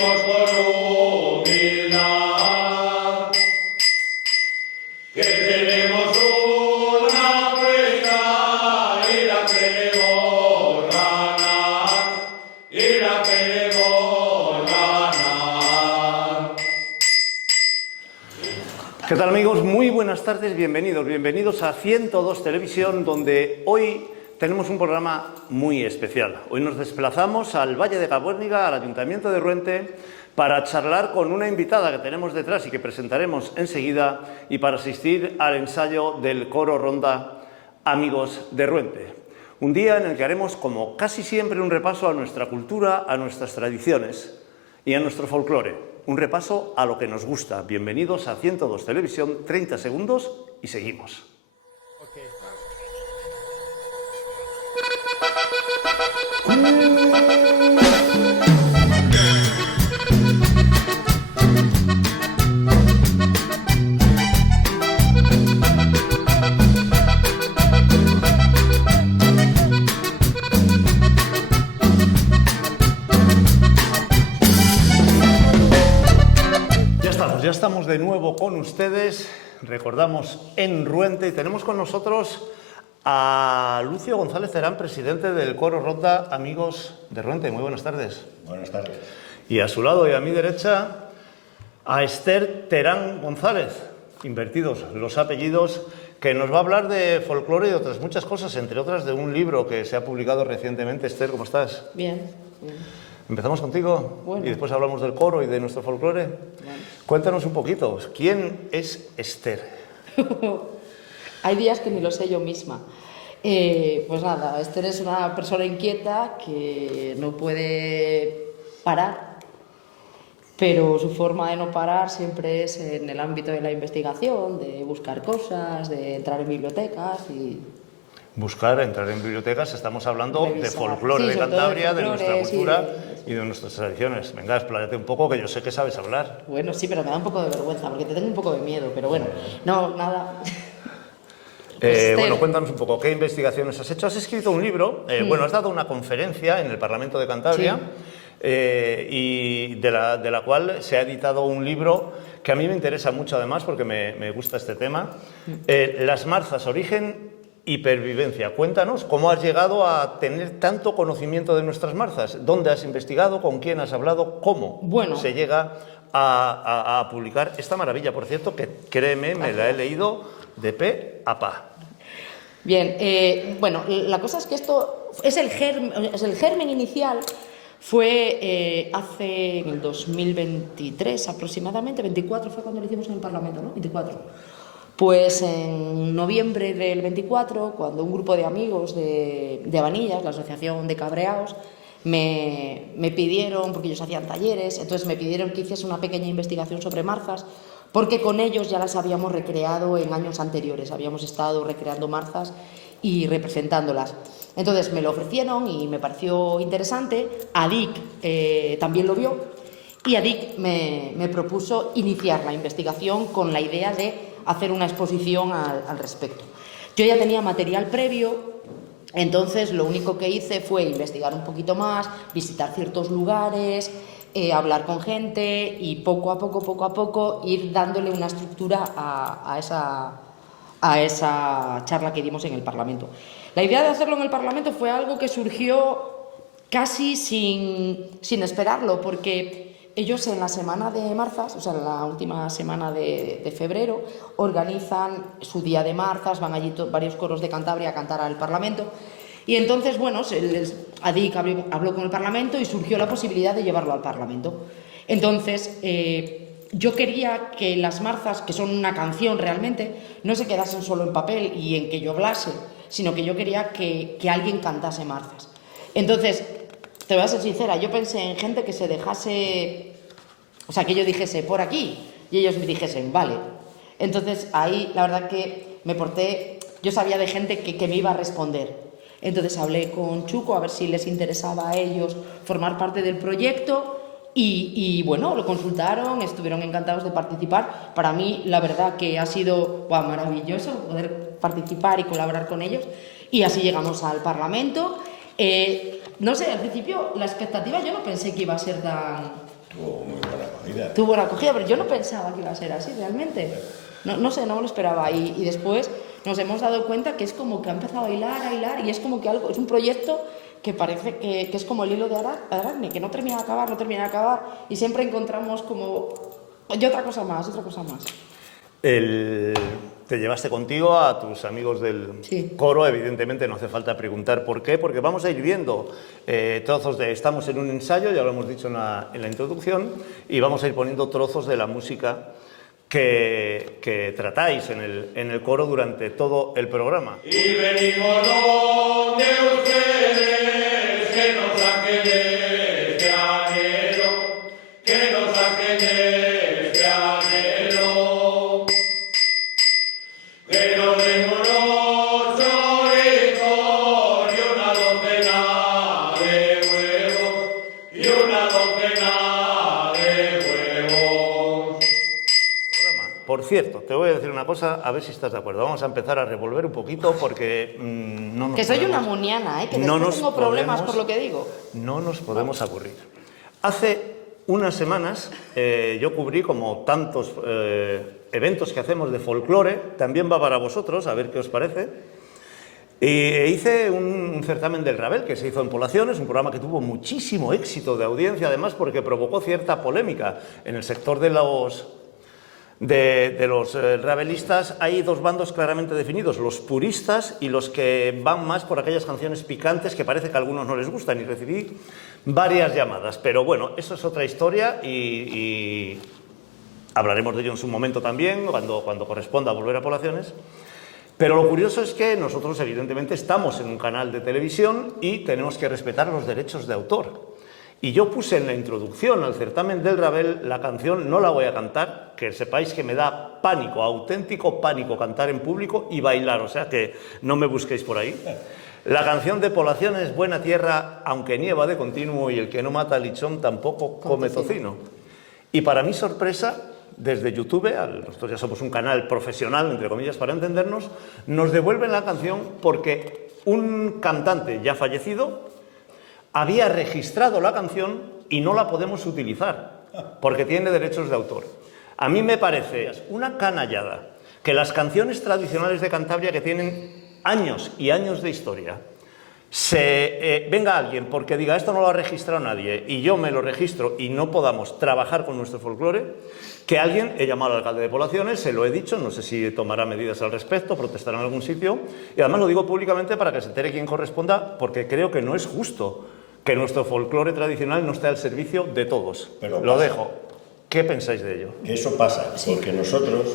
pedimos por humildad, que tenemos una cuesta y la queremos ganar, y la queremos ganar. ¿Qué tal, amigos? Muy buenas tardes, bienvenidos a 102 Televisión, donde hoy tenemos un programa muy especial. Hoy nos desplazamos al Valle de Gabuérniga, al Ayuntamiento de Ruente, para charlar con una invitada que tenemos detrás y que presentaremos enseguida, y para asistir al ensayo del coro Ronda Amigos de Ruente. Un día en el que haremos, como casi siempre, un repaso a nuestra cultura, a nuestras tradiciones y a nuestro folclore. Un repaso a lo que nos gusta. Bienvenidos a 102 Televisión, 30 segundos y seguimos. Ya estamos de nuevo con ustedes, recordamos en Ruente, y tenemos con nosotros a Lucio González Terán, presidente del coro Ronda Amigos de Ruente. Muy buenas tardes. Buenas tardes. Y a su lado y a mi derecha, a Esther Terán González, invertidos los apellidos, que nos va a hablar de folclore y de otras muchas cosas, entre otras de un libro que se ha publicado recientemente. Esther, ¿cómo estás? Bien, bien. Empezamos contigo, Bueno. Y después hablamos del coro y de nuestro folclore. Bueno. Cuéntanos un poquito, ¿quién es Esther? Hay días que ni lo sé yo misma. Pues nada, Esther es una persona inquieta que no puede parar, pero su forma de no parar siempre es en el ámbito de la investigación, de buscar cosas, de entrar en bibliotecas y... Buscar, entrar en bibliotecas, estamos hablando de Revisar. folclore Sí, de sobre todo de Cantabria, de folclore, nuestra sí, cultura de- y de nuestras tradiciones. Venga, expláyate un poco, que yo sé que sabes hablar. Bueno, sí, pero me da un poco de vergüenza porque te tengo un poco de miedo, pero bueno, no, nada. Esther. Bueno, cuéntanos un poco, ¿qué investigaciones has hecho? Has escrito un libro, bueno, has dado una conferencia en el Parlamento de Cantabria, y de la cual se ha editado un libro que a mí me interesa mucho, además, porque me gusta este tema. Las marzas, origen y pervivencia. Cuéntanos cómo has llegado a tener tanto conocimiento de nuestras marzas, dónde has investigado, con quién has hablado, cómo Bueno. se llega a publicar esta maravilla, por cierto, que créeme, me la he leído de pe a pa. Bien, bueno, la cosa es que esto es el germen inicial. Fue hace en el 2023 aproximadamente, 24 fue cuando lo hicimos en el Parlamento, ¿no? 24. Pues en noviembre del 24, cuando un grupo de amigos de Abanillas, la Asociación de Cabreaos, me pidieron, porque ellos hacían talleres, entonces me pidieron que hiciese una pequeña investigación sobre marzas, porque con ellos ya las habíamos recreado en años anteriores, habíamos estado recreando marzas y representándolas. Entonces me lo ofrecieron y me pareció interesante. ADIC también lo vio, y ADIC me propuso iniciar la investigación con la idea de hacer una exposición al respecto. Yo ya tenía material previo, entonces lo único que hice fue investigar un poquito más, visitar ciertos lugares, hablar con gente y poco a poco ir dándole una estructura a esa charla que dimos en el Parlamento. La idea de hacerlo en el Parlamento fue algo que surgió casi sin esperarlo, porque ellos en la semana de marzas, o sea, en la última semana de febrero, organizan su día de marzas, van allí varios coros de Cantabria a cantar al Parlamento. Y entonces, bueno, ADIC habló con el Parlamento y surgió la posibilidad de llevarlo al Parlamento. Entonces, yo quería que las marzas, que son una canción realmente, no se quedasen solo en papel y en que yo hablase, sino que yo quería que alguien cantase marzas. Entonces, te voy a ser sincera, yo pensé en gente que se dejase, o sea, que yo dijese por aquí y ellos me dijesen, vale. Entonces ahí la verdad que me porté, yo sabía de gente que me iba a responder. Entonces hablé con Chuco a ver si les interesaba a ellos formar parte del proyecto y bueno, lo consultaron, estuvieron encantados de participar. Para mí la verdad que ha sido maravilloso poder participar y colaborar con ellos, y así llegamos al Parlamento. No sé, al principio la expectativa yo no pensé que iba a ser Tuvo muy buena acogida. Tuvo buena acogida, pero yo no pensaba que iba a ser así realmente. No sé, no me lo esperaba. Y después nos hemos dado cuenta que es como que ha empezado a hilar, y es como que algo, es un proyecto que parece que es como el hilo de Aracne, que no termina de acabar, y siempre encontramos como y otra cosa más. Te llevaste contigo a tus amigos del Sí. coro, evidentemente no hace falta preguntar por qué, porque vamos a ir viendo trozos de... Estamos en un ensayo, ya lo hemos dicho en la introducción, y vamos a ir poniendo trozos de la música que tratáis en el coro durante todo el programa. Y venimos donde ustedes, que nos saquen de este anhelo, que nos saquen de este anhelo, que nos den unos chorizos y una docena de huevos, y una docena de huevos. Por cierto, te voy a decir una cosa, a ver si estás de acuerdo. Vamos a empezar a revolver un poquito porque no nos Que soy podemos- una muniana, que no después nos tengo problemas podemos- por lo que digo. No nos podemos aburrir. Hace unas semanas yo cubrí, como tantos eventos que hacemos de folclore, también va para vosotros, a ver qué os parece, e hice un certamen del Ravel que se hizo en Poblaciones, un programa que tuvo muchísimo éxito de audiencia, además porque provocó cierta polémica en el sector de los ravelistas. Hay dos bandos claramente definidos, los puristas y los que van más por aquellas canciones picantes que parece que a algunos no les gustan, y recibí varias llamadas. Pero bueno, eso es otra historia y hablaremos de ello en su momento también, cuando corresponda volver a Poblaciones. Pero lo curioso es que nosotros evidentemente estamos en un canal de televisión y tenemos que respetar los derechos de autor. Y yo puse en la introducción al certamen del Ravel la canción, no la voy a cantar, que sepáis que me da pánico, auténtico pánico cantar en público y bailar, o sea que no me busquéis por ahí. La canción de Poblaciones, Buena Tierra, aunque nieva de continuo y el que no mata lichón tampoco come tocino. Y para mi sorpresa, desde YouTube, nosotros ya somos un canal profesional, entre comillas, para entendernos, nos devuelven la canción porque un cantante ya fallecido había registrado la canción y no la podemos utilizar porque tiene derechos de autor. A mí me parece una canallada que las canciones tradicionales de Cantabria, que tienen años y años de historia, venga alguien porque diga esto no lo ha registrado nadie y yo me lo registro y no podamos trabajar con nuestro folclore, que alguien, he llamado al alcalde de Poblaciones, se lo he dicho, no sé si tomará medidas al respecto, protestará en algún sitio, y además lo digo públicamente para que se entere quien corresponda, porque creo que no es justo que nuestro folclore tradicional no esté al servicio de todos. Pero lo pasa. dejo. ¿Qué pensáis de ello? Que eso pasa, porque nosotros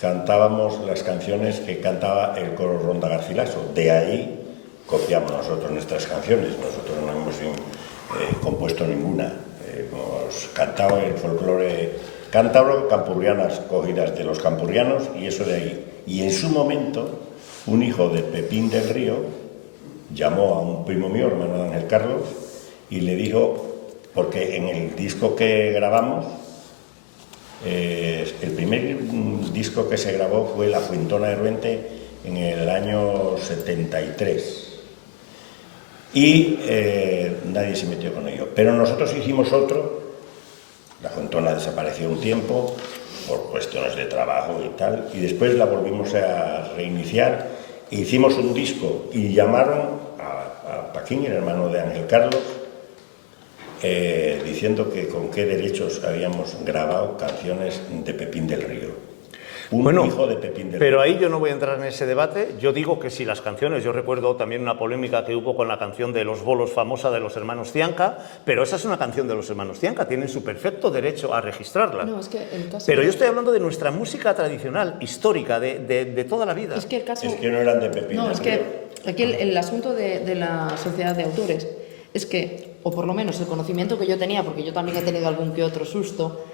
cantábamos las canciones que cantaba el coro Ronda Garcilaso. De ahí copiamos nosotros nuestras canciones. Nosotros no hemos compuesto ninguna. Hemos cantado el folclore cántabro, campurrianas cogidas de los campurrianos y eso de ahí. Y en su momento, un hijo de Pepín del Río llamó a un primo mío, hermano de Ángel Carlos, y le dijo, porque en el disco que grabamos, el primer disco que se grabó fue La Fuentona de Ruente en el año 73 y nadie se metió con ello, pero nosotros hicimos otro. La Fuentona desapareció un tiempo por cuestiones de trabajo y tal, y después la volvimos a reiniciar e hicimos un disco y llamaron a Paquín, el hermano de Ángel Carlos, diciendo que con qué derechos habíamos grabado canciones de Pepín del Río. Un hijo de Pepín del Río. Pero ahí yo no voy a entrar en ese debate. Yo digo que si las canciones, yo recuerdo también una polémica que hubo con la canción de Los Bolos famosa de los hermanos Cianca, pero esa es una canción de los hermanos Cianca, tienen su perfecto derecho a registrarla. No, es que el caso... Pero yo estoy hablando de nuestra música tradicional, histórica, de toda la vida. Es que el caso... Es que no eran de Pepín No, del es Río. que aquí el asunto de la sociedad de autores es que, o por lo menos el conocimiento que yo tenía, porque yo también he tenido algún que otro susto,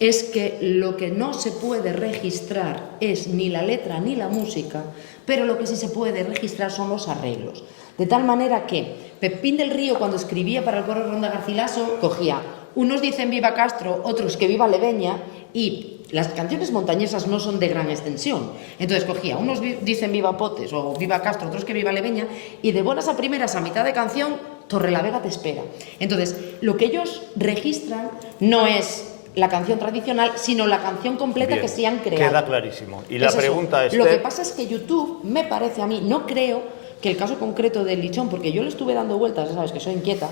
es que lo que no se puede registrar es ni la letra ni la música, pero lo que sí se puede registrar son los arreglos. De tal manera que Pepín del Río, cuando escribía para el coro Ronda Garcilaso, cogía, unos dicen viva Castro, otros que viva Leveña, y las canciones montañesas no son de gran extensión. Entonces cogía, unos dicen viva Potes o viva Castro, otros que viva Leveña, y de buenas a primeras, a mitad de canción, Torrelavega te espera. Entonces, lo que ellos registran no es la canción tradicional, sino la canción completa Bien, que se han creado. queda clarísimo. Y la Es eso. pregunta es... Lo que pasa es que YouTube, me parece a mí, no creo que el caso concreto del Lichón, porque yo le estuve dando vueltas, ya sabes que soy inquieta,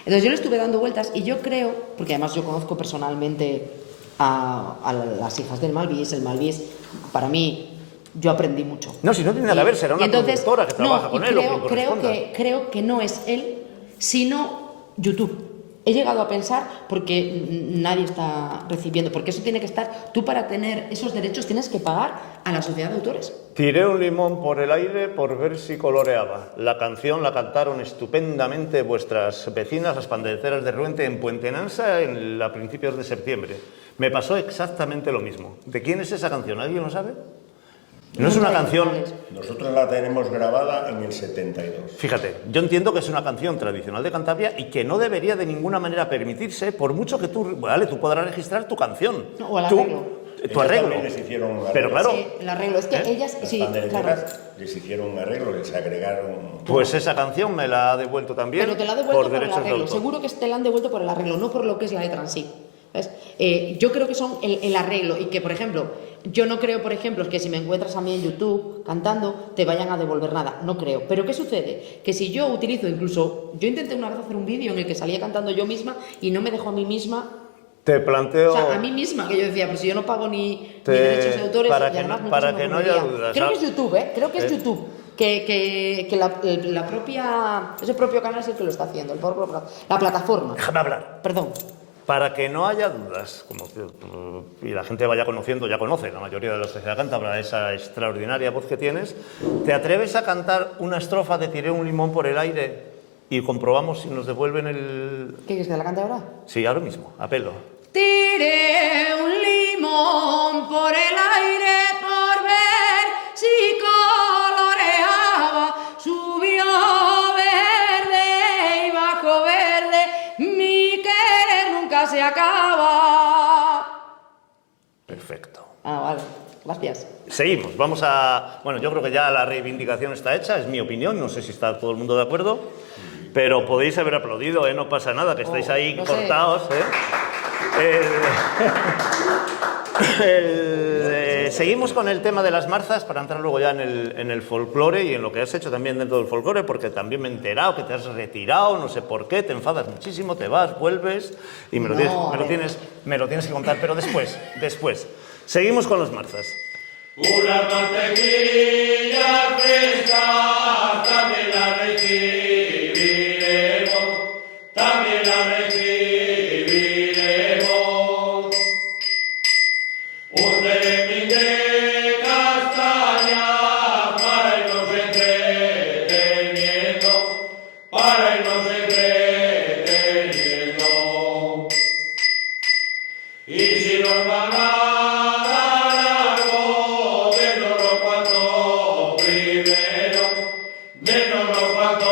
entonces yo le estuve dando vueltas y yo creo, porque además yo conozco personalmente a las hijas del Malvis, el Malvis, para mí, yo aprendí mucho. No, si no tiene nada que ver, será una productora que trabaja con él o quien corresponda. Creo que no es él, sino YouTube. He llegado a pensar porque nadie está recibiendo, porque eso tiene que estar, tú para tener esos derechos tienes que pagar a la sociedad de autores. Tiré un limón por el aire por ver si coloreaba. La canción la cantaron estupendamente vuestras vecinas, las pandeceras de Ruente, en Puente Nansa a principios de septiembre. Me pasó exactamente lo mismo. ¿De quién es esa canción? ¿Alguien lo sabe? No es una canción... Nosotros la tenemos grabada en el 72. Fíjate, yo entiendo que es una canción tradicional de Cantabria y que no debería de ninguna manera permitirse, por mucho que tú podrás registrar tu canción. No, o el arreglo. Tu arreglo. También les hicieron un arreglo. Pero claro, Sí, el arreglo. Es que ellas, Las sí, pandeleras claro. les hicieron un arreglo, les agregaron... pues esa canción me la ha devuelto también Pero te la ha devuelto por el derechos de arreglo. autor. Seguro que te la han devuelto por el arreglo, no por lo que es la letra en sí. ¿Ves? Yo creo que son el arreglo y que, por ejemplo, yo no creo, por ejemplo, que si me encuentras a mí en YouTube cantando, te vayan a devolver nada. No creo. Pero ¿qué sucede? Que si yo utilizo, incluso, yo intenté una vez hacer un vídeo en el que salía cantando yo misma y no me dejó a mí misma. Te planteo... O sea, a mí misma, que yo decía, pero si yo no pago ni Te- derechos de autores para y que además no- para muchísimo que no haya comería. dudas, Creo que ¿sabes? es YouTube, ¿eh? Creo que es YouTube. Que la propia... Ese propio canal es el que lo está haciendo, la plataforma. Déjame hablar. Perdón. Para que no haya dudas, y la gente vaya conociendo, ya conoce la mayoría de la sociedad cántabra esa extraordinaria voz que tienes, ¿te atreves a cantar una estrofa de Tiré un limón por el aire y comprobamos si nos devuelven el... ¿Qué quieres que la cante ahora? Sí, ahora mismo, a pelo. Tiré un limón por el aire por ver si coloreaba, subió verde y bajo verde, mi querer nunca se acaba. Perfecto. Ah, vale, gracias. Seguimos, vamos a... Bueno, yo creo que ya la reivindicación está hecha, es mi opinión, no sé si está todo el mundo de acuerdo, pero podéis haber aplaudido, ¿eh? No pasa nada, que estáis ahí no sé. cortados, ¿eh? Seguimos con el tema de las marzas para entrar luego ya en el folclore y en lo que has hecho también dentro del folclore, porque también me he enterado que te has retirado, no sé por qué, te enfadas muchísimo, te vas, vuelves y me lo tienes que contar, pero después. Seguimos con las marzas. Unas mantequillas frescas también las recibiremos, también las recibiremos. Un celemín de castañas para irnos entreteniendo, para irnos entreteniendo. Y si nos van a dar algo, denoslo cuanto primero, denoslo cuanto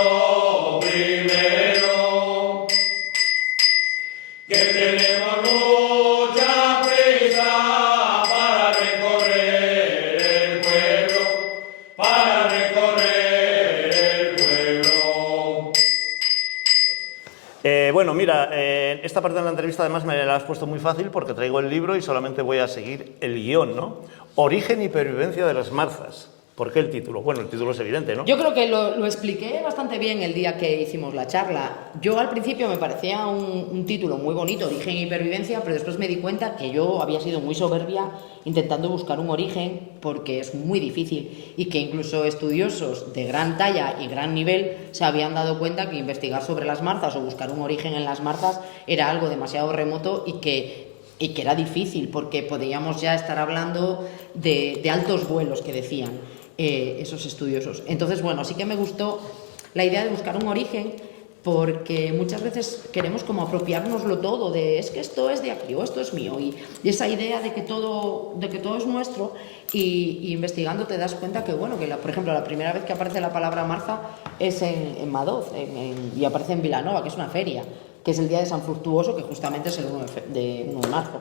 primero. Que tenemos mucha prisa para recorrer el pueblo, para recorrer el pueblo. Bueno, mira, esta parte de la entrevista además me la has puesto muy fácil porque traigo el libro y solamente voy a seguir el guión, ¿no? Origen y pervivencia de las marzas. ¿Por qué el título? Bueno, el título es evidente, ¿no? Yo creo que lo expliqué bastante bien el día que hicimos la charla. Yo al principio me parecía un título muy bonito, Origen y Pervivencia, pero después me di cuenta que yo había sido muy soberbia intentando buscar un origen porque es muy difícil y que incluso estudiosos de gran talla y gran nivel se habían dado cuenta que investigar sobre las marzas o buscar un origen en las marzas era algo demasiado remoto y que era difícil porque podíamos ya estar hablando de altos vuelos que decían esos estudiosos. Entonces, bueno, sí que me gustó la idea de buscar un origen porque muchas veces queremos como apropiárnoslo todo de es que esto es de aquí o esto es mío y esa idea de que todo es nuestro y investigando te das cuenta que, bueno, que por ejemplo la primera vez que aparece la palabra marza es en Madoz y aparece en Vilanova, que es una feria. que es el día de San Fructuoso, que justamente es el 1 de marzo.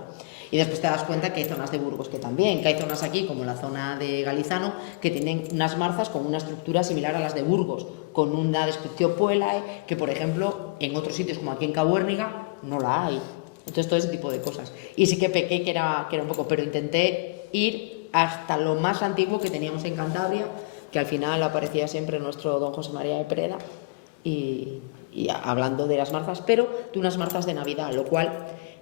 Y después te das cuenta que hay zonas de Burgos que también, que hay zonas aquí, como la zona de Galizano, que tienen unas marzas con una estructura similar a las de Burgos, con una descripción puelae, que por ejemplo en otros sitios como aquí en Cabuérniga no la hay. Entonces todo ese tipo de cosas. Y sí que pequé que era un poco, pero intenté ir hasta lo más antiguo que teníamos en Cantabria, que al final aparecía siempre nuestro don José María de Preda, y hablando de las marzas, pero de unas marzas de Navidad, lo cual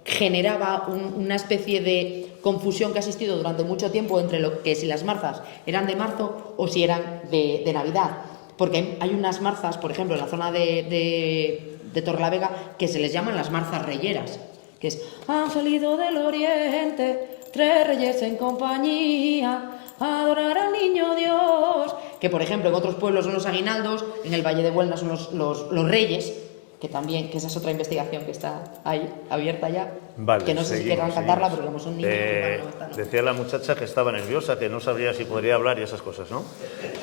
generaba una especie de confusión que ha existido durante mucho tiempo entre lo que si las marzas eran de marzo o si eran de Navidad, porque hay unas marzas, por ejemplo, en la zona de Torrelavega, que se les llaman las marzas reyeras, que es: han salido del oriente 3 reyes en compañía, a adorar al niño Dios, que por ejemplo en otros pueblos son los aguinaldos, en el Valle de Huelna son los reyes, que también, que esa es otra investigación que está ahí, abierta ya, Vale, que no sé si querrán cantarla, pero como son niños... no están. Decía la muchacha que estaba nerviosa, que no sabía si podría hablar y esas cosas, ¿no?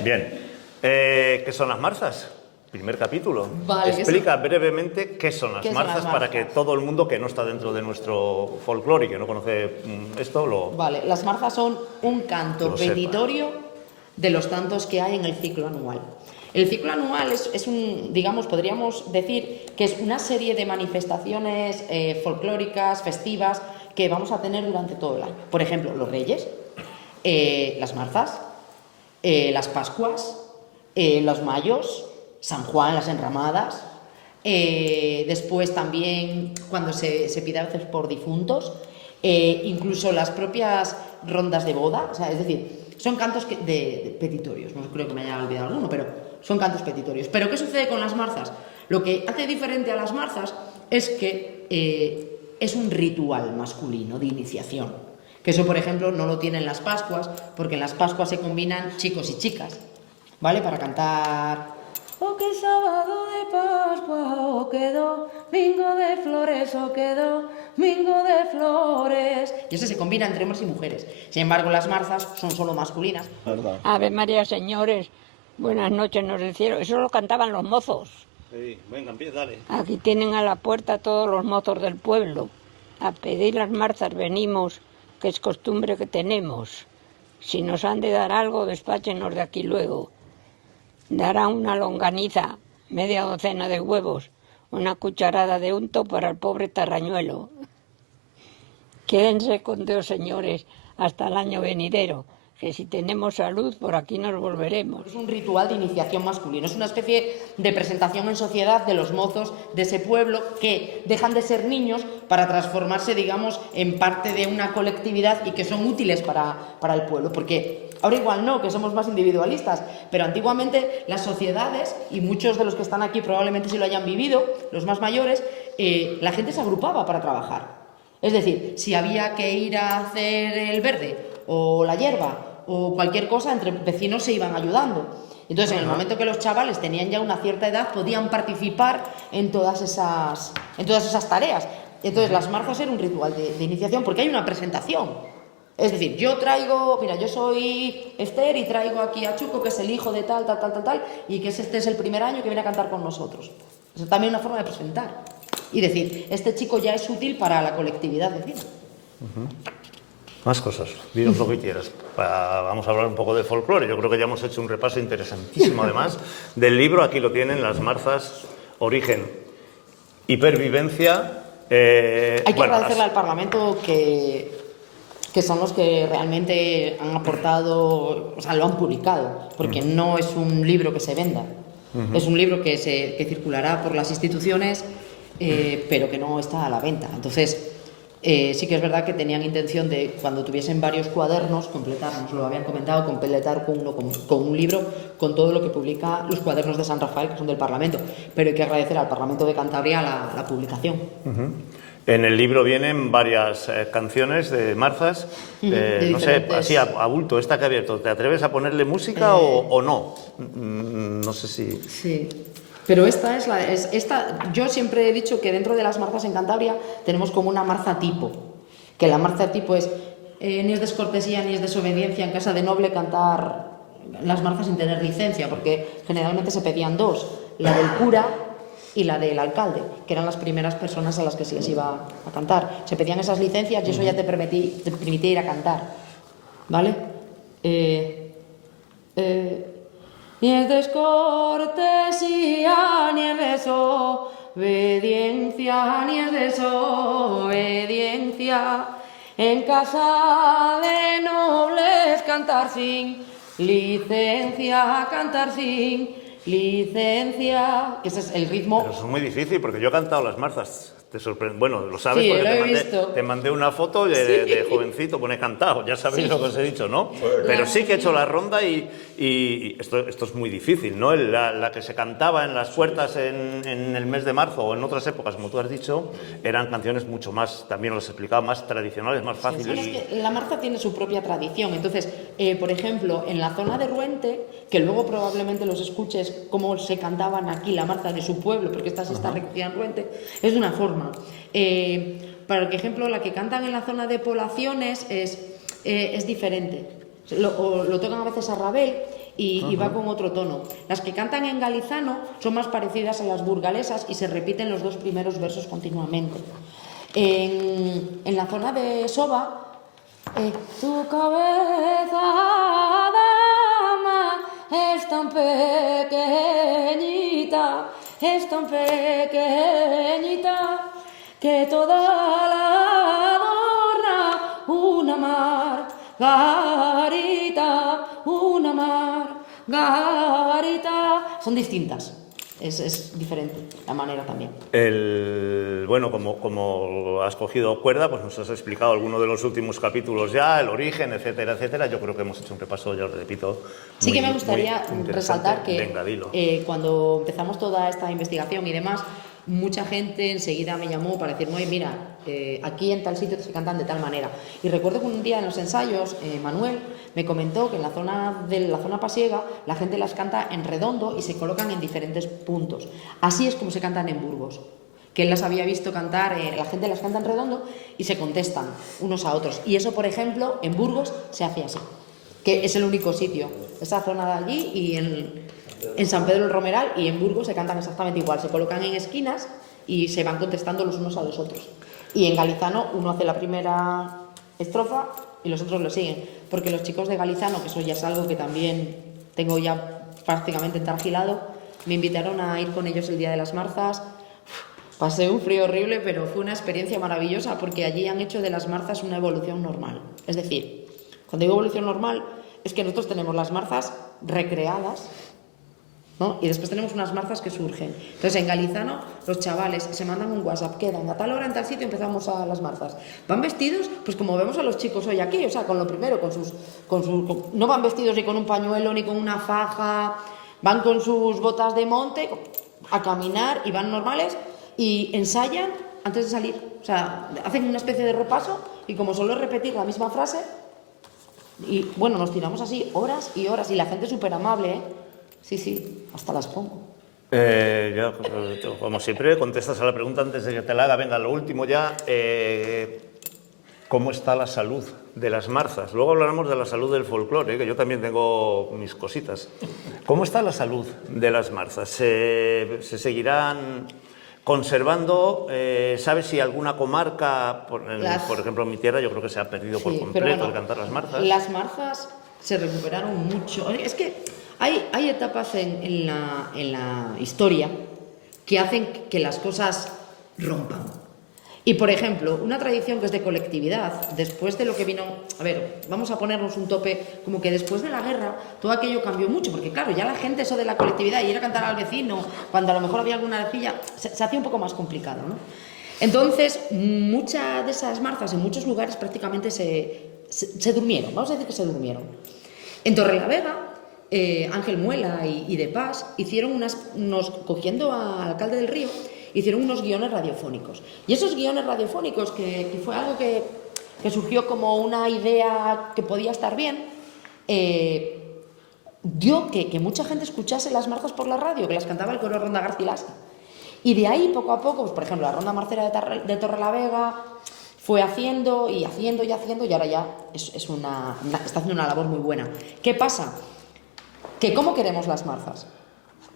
Bien. ¿Qué son las marzas? Primer capítulo. Vale, explica brevemente qué son las ¿Qué son marzas las para marzas? que todo el mundo que no está dentro de nuestro folclore y que no conoce esto lo... Vale, las marzas son un canto Lo sepa. petitorio de los tantos que hay en el ciclo anual. El ciclo anual es un, digamos, podríamos decir que es una serie de manifestaciones folclóricas, festivas, que vamos a tener durante todo el año. Por ejemplo, los Reyes, las marzas, las Pascuas, los Mayos, San Juan, las enramadas, después también cuando se pide a veces por difuntos, incluso las propias rondas de boda, o sea, es decir, son cantos de petitorios, no creo que me haya olvidado alguno, pero son cantos petitorios. ¿Pero qué sucede con las marzas? Lo que hace diferente a las marzas es que es un ritual masculino de iniciación, que eso, por ejemplo, no lo tienen las Pascuas, porque en las Pascuas se combinan chicos y chicas, ¿vale? Para cantar: oh, qué sábado de Pascua, oh, qué domingo de flores, oh, qué domingo de flores. Y eso se combina entre hombres y mujeres. Sin embargo, las marzas son solo masculinas. Ave María, señores, buenas noches, nos decían. Eso lo cantaban los mozos. Sí, venga, empieza, dale. Aquí tienen a la puerta todos los mozos del pueblo. A pedir las marzas venimos, que es costumbre que tenemos. Si nos han de dar algo, despáchenos de aquí luego. Dará una longaniza, media docena de huevos, una cucharada de unto para el pobre tarrañuelo. Quédense con Dios, señores, hasta el año venidero, que si tenemos salud, por aquí nos volveremos. Es un ritual de iniciación masculino, es una especie de presentación en sociedad de los mozos de ese pueblo que dejan de ser niños para transformarse, digamos, en parte de una colectividad y que son útiles para el pueblo, porque ahora igual no, que somos más individualistas, pero antiguamente las sociedades, y muchos de los que están aquí probablemente sí lo hayan vivido, los más mayores, la gente se agrupaba para trabajar. Es decir, si había que ir a hacer el verde o la hierba o cualquier cosa, entre vecinos se iban ayudando. Entonces, en el momento que los chavales tenían ya una cierta edad, podían participar en todas esas tareas. Entonces, las marzas eran un ritual de iniciación porque hay una presentación. Es decir, yo soy Esther y traigo aquí a Chuco, que es el hijo de tal, y que este es el primer año que viene a cantar con nosotros. Eso es también una forma de presentar. Y decir, este chico ya es útil para la colectividad vecina. Más cosas, dinos lo que quieras. Vamos a hablar un poco de folclore. Yo creo que ya hemos hecho un repaso interesantísimo, además, del libro. Aquí lo tienen, Las marzas, origen y pervivencia. Hay que agradecerle al Parlamento que son los que realmente han aportado, o sea, lo han publicado, porque no es un libro que se venda. Es un libro que circulará por las instituciones, pero que no está a la venta. Entonces, sí que es verdad que tenían intención de, cuando tuviesen varios cuadernos, completar, nos lo habían comentado, completar con un libro con todo lo que publica los cuadernos de San Rafael, que son del Parlamento. Pero hay que agradecer al Parlamento de Cantabria la publicación. En el libro vienen varias canciones de marzas, no sé, así a bulto, esta que he abierto. ¿Te atreves a ponerle música o no? No sé si... Sí. Pero yo siempre he dicho que dentro de las marzas en Cantabria tenemos como una marza tipo, que la marza tipo es ni es descortesía ni es desobediencia en casa de noble cantar las marzas sin tener licencia, porque generalmente se pedían dos, la del cura y la del alcalde, que eran las primeras personas a las que se les iba a cantar. Se pedían esas licencias y eso ya te permitía ir a cantar, ¿vale? Ni es descortesía, ni es desobediencia, ni es desobediencia. En casa de nobles cantar sin licencia, cantar sin licencia. Ese es el ritmo. Pero eso es muy difícil porque yo he cantado las marzas. Te sorprende. Bueno, lo sabes Sí, porque lo he visto. te mandé una foto de jovencito, pone cantado, ya sabéis lo que os he dicho, ¿no? Pero sí que he hecho la ronda y esto es muy difícil, ¿no? La que se cantaba en las puertas en el mes de marzo o en otras épocas, como tú has dicho, eran canciones mucho más, también os explicaba, más tradicionales, más fáciles. Sí, es que la marza tiene su propia tradición. Entonces, por ejemplo, en la zona de Ruente, que luego probablemente los escuches cómo se cantaban aquí la marza de su pueblo, porque esta se está recogida en Ruente, es de una forma. Para ejemplo, la que cantan en la zona de poblaciones es diferente. Lo tocan a veces a Rabel y va con otro tono. Las que cantan en galizano son más parecidas a las burgalesas y se repiten los dos primeros versos continuamente. En la zona de Soba, tu cabeza, dama, es tan pequeñita, que toda la adorna una margarita. Son distintas. Es diferente la manera también. Bueno, como has cogido cuerda, pues nos has explicado algunos de los últimos capítulos ya, el origen, etcétera, etcétera. Yo creo que hemos hecho un repaso, ya lo repito. Sí que me gustaría resaltar que Venga, dilo. Cuando empezamos toda esta investigación y demás, mucha gente enseguida me llamó para decirme, oye, mira, aquí en tal sitio se cantan de tal manera. Y recuerdo que un día en los ensayos, Manuel me comentó que en la zona pasiega la gente las canta en redondo y se colocan en diferentes puntos. Así es como se cantan en Burgos, que él las había visto cantar, la gente las canta en redondo y se contestan unos a otros. Y eso, por ejemplo, en Burgos se hace así, que es el único sitio. Esa zona de allí y en San Pedro del Romeral y en Burgos se cantan exactamente igual. Se colocan en esquinas y se van contestando los unos a los otros. Y en galizano uno hace la primera estrofa y los otros lo siguen. Porque los chicos de galizano, que eso ya es algo que también tengo ya prácticamente entargilado, me invitaron a ir con ellos el día de las marzas. Pasé un frío horrible, pero fue una experiencia maravillosa porque allí han hecho de las marzas una evolución normal. Es decir, cuando digo evolución normal, es que nosotros tenemos las marzas recreadas, ¿no? Y después tenemos unas marzas que surgen. Entonces, en galizano, los chavales se mandan un WhatsApp, quedan a tal hora en tal sitio, empezamos a las marzas. Van vestidos, pues como vemos a los chicos hoy aquí, o sea, con lo primero, no van vestidos ni con un pañuelo, ni con una faja, van con sus botas de monte a caminar y van normales y ensayan antes de salir. O sea, hacen una especie de repaso y como solo es repetir la misma frase, y bueno, nos tiramos así horas y horas y la gente es súper amable, ¿eh? Sí, hasta las pongo. Ya, como siempre, contestas a la pregunta antes de que te la haga. Venga, lo último ya. ¿Cómo está la salud de las marzas? Luego hablaremos de la salud del folclore, que yo también tengo mis cositas. ¿Cómo está la salud de las marzas? ¿Se seguirán conservando? ¿Sabes si alguna comarca, por ejemplo en mi tierra, yo creo que se ha perdido por completo el cantar las marzas? Las marzas se recuperaron mucho. Es que hay etapas en la historia que hacen que las cosas rompan. Y, por ejemplo, una tradición que es de colectividad, después de lo que vino... A ver, vamos a ponernos un tope, como que después de la guerra todo aquello cambió mucho, porque claro, ya la gente eso de la colectividad y ir a cantar al vecino, cuando a lo mejor había alguna arcilla, se hacía un poco más complicado, ¿no? Entonces, muchas de esas marzas en muchos lugares prácticamente se durmieron, vamos a decir que se durmieron. En Torrelavega, Ángel Muela y De Paz hicieron cogiendo al alcalde del Río, hicieron unos guiones radiofónicos. Y esos guiones radiofónicos, que fue algo que surgió como una idea que podía estar bien, dio que mucha gente escuchase las marzas por la radio, que las cantaba el coro Ronda Garcilaso. Y de ahí, poco a poco, pues, por ejemplo, la Ronda Marcera de Torrelavega fue haciendo y ahora ya está haciendo una labor muy buena. ¿Qué pasa? Que ¿cómo queremos las marzas?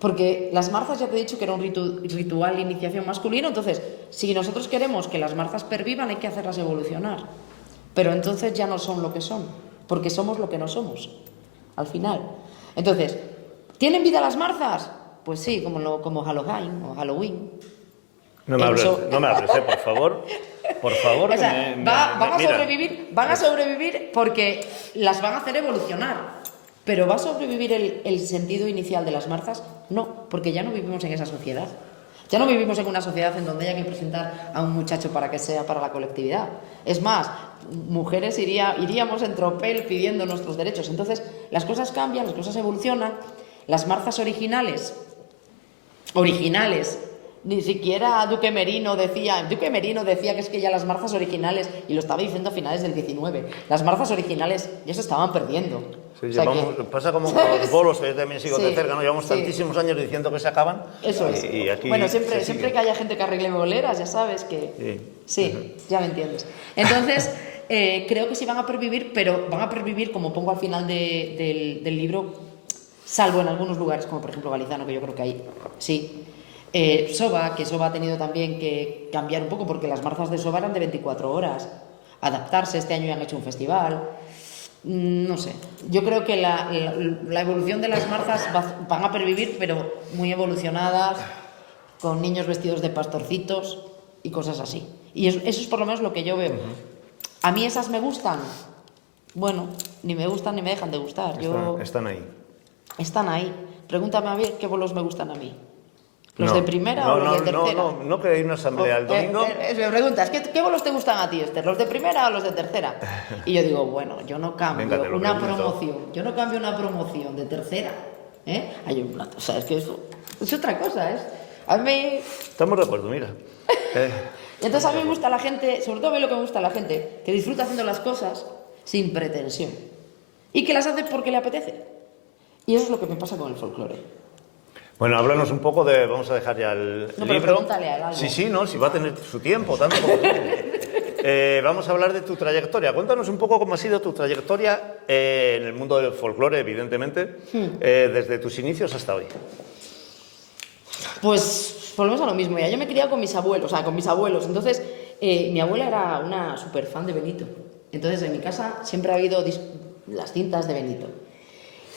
Porque las marzas, ya te he dicho que era un ritual de iniciación masculino, entonces, si nosotros queremos que las marzas pervivan, hay que hacerlas evolucionar. Pero entonces ya no son lo que son, porque somos lo que no somos, al final. Entonces, ¿tienen vida las marzas? Pues sí, como Halloween o Halloween. No me hables, por favor. Por favor, o sea, van a sobrevivir porque las van a hacer evolucionar. Pero ¿va a sobrevivir el sentido inicial de las marzas? No, porque ya no vivimos en esa sociedad. Ya no vivimos en una sociedad en donde haya que presentar a un muchacho para que sea para la colectividad. Es más, mujeres iríamos en tropel pidiendo nuestros derechos. Entonces, las cosas cambian, las cosas evolucionan. Las marzas originales, ni siquiera Duque Merino decía que es que ya las marzas originales, y lo estaba diciendo a finales del 19, las marzas originales ya se estaban perdiendo. Sí, o sea pasa como con los bolos, que yo también sigo de cerca, ¿no? Llevamos sí. tantísimos años diciendo que se acaban. Eso es. Y aquí bueno, siempre que haya gente que arregle boleras, ya sabes que... Sí, ya me entiendes. Entonces, creo que sí van a pervivir, pero van a pervivir, como pongo al final del libro, salvo en algunos lugares, como por ejemplo Galizano, que yo creo que ahí sí. Soba ha tenido también que cambiar un poco, porque las marzas de Soba eran de 24 horas. Adaptarse, este año ya han hecho un festival. No sé, yo creo que la evolución de las marzas van a pervivir, pero muy evolucionadas, con niños vestidos de pastorcitos y cosas así. Y eso es por lo menos lo que yo veo. ¿A mí esas me gustan? Bueno, ni me gustan ni me dejan de gustar. Están ahí. Están ahí. Pregúntame a ver qué bolos me gustan a mí. ¿Los de primera o los de tercera? No, que hay una asamblea el domingo. Me preguntas, ¿qué bolos te gustan a ti, Esther? ¿Los de primera o los de tercera? Y yo digo, bueno, yo no cambio una promoción. Yo no cambio una promoción de tercera. Hay un plato, o sea, es que eso es otra cosa, ¿eh? A mí... Estamos de acuerdo, mira. Entonces a mí me gusta la gente, sobre todo a mí lo que me gusta a la gente, que disfruta haciendo las cosas sin pretensión. Y que las hace porque le apetece. Y eso es lo que me pasa con el folclore. Bueno, háblanos un poco de... Vamos a dejar ya el libro. Pregúntale a algo. Sí, si va a tener su tiempo, tanto como tú. Vamos a hablar de tu trayectoria. Cuéntanos un poco cómo ha sido tu trayectoria en el mundo del folclore, evidentemente, desde tus inicios hasta hoy. Pues volvemos a lo mismo. Ya yo me he criado con mis abuelos, Entonces, mi abuela era una súper fan de Benito. Entonces, en mi casa siempre ha habido las cintas de Benito.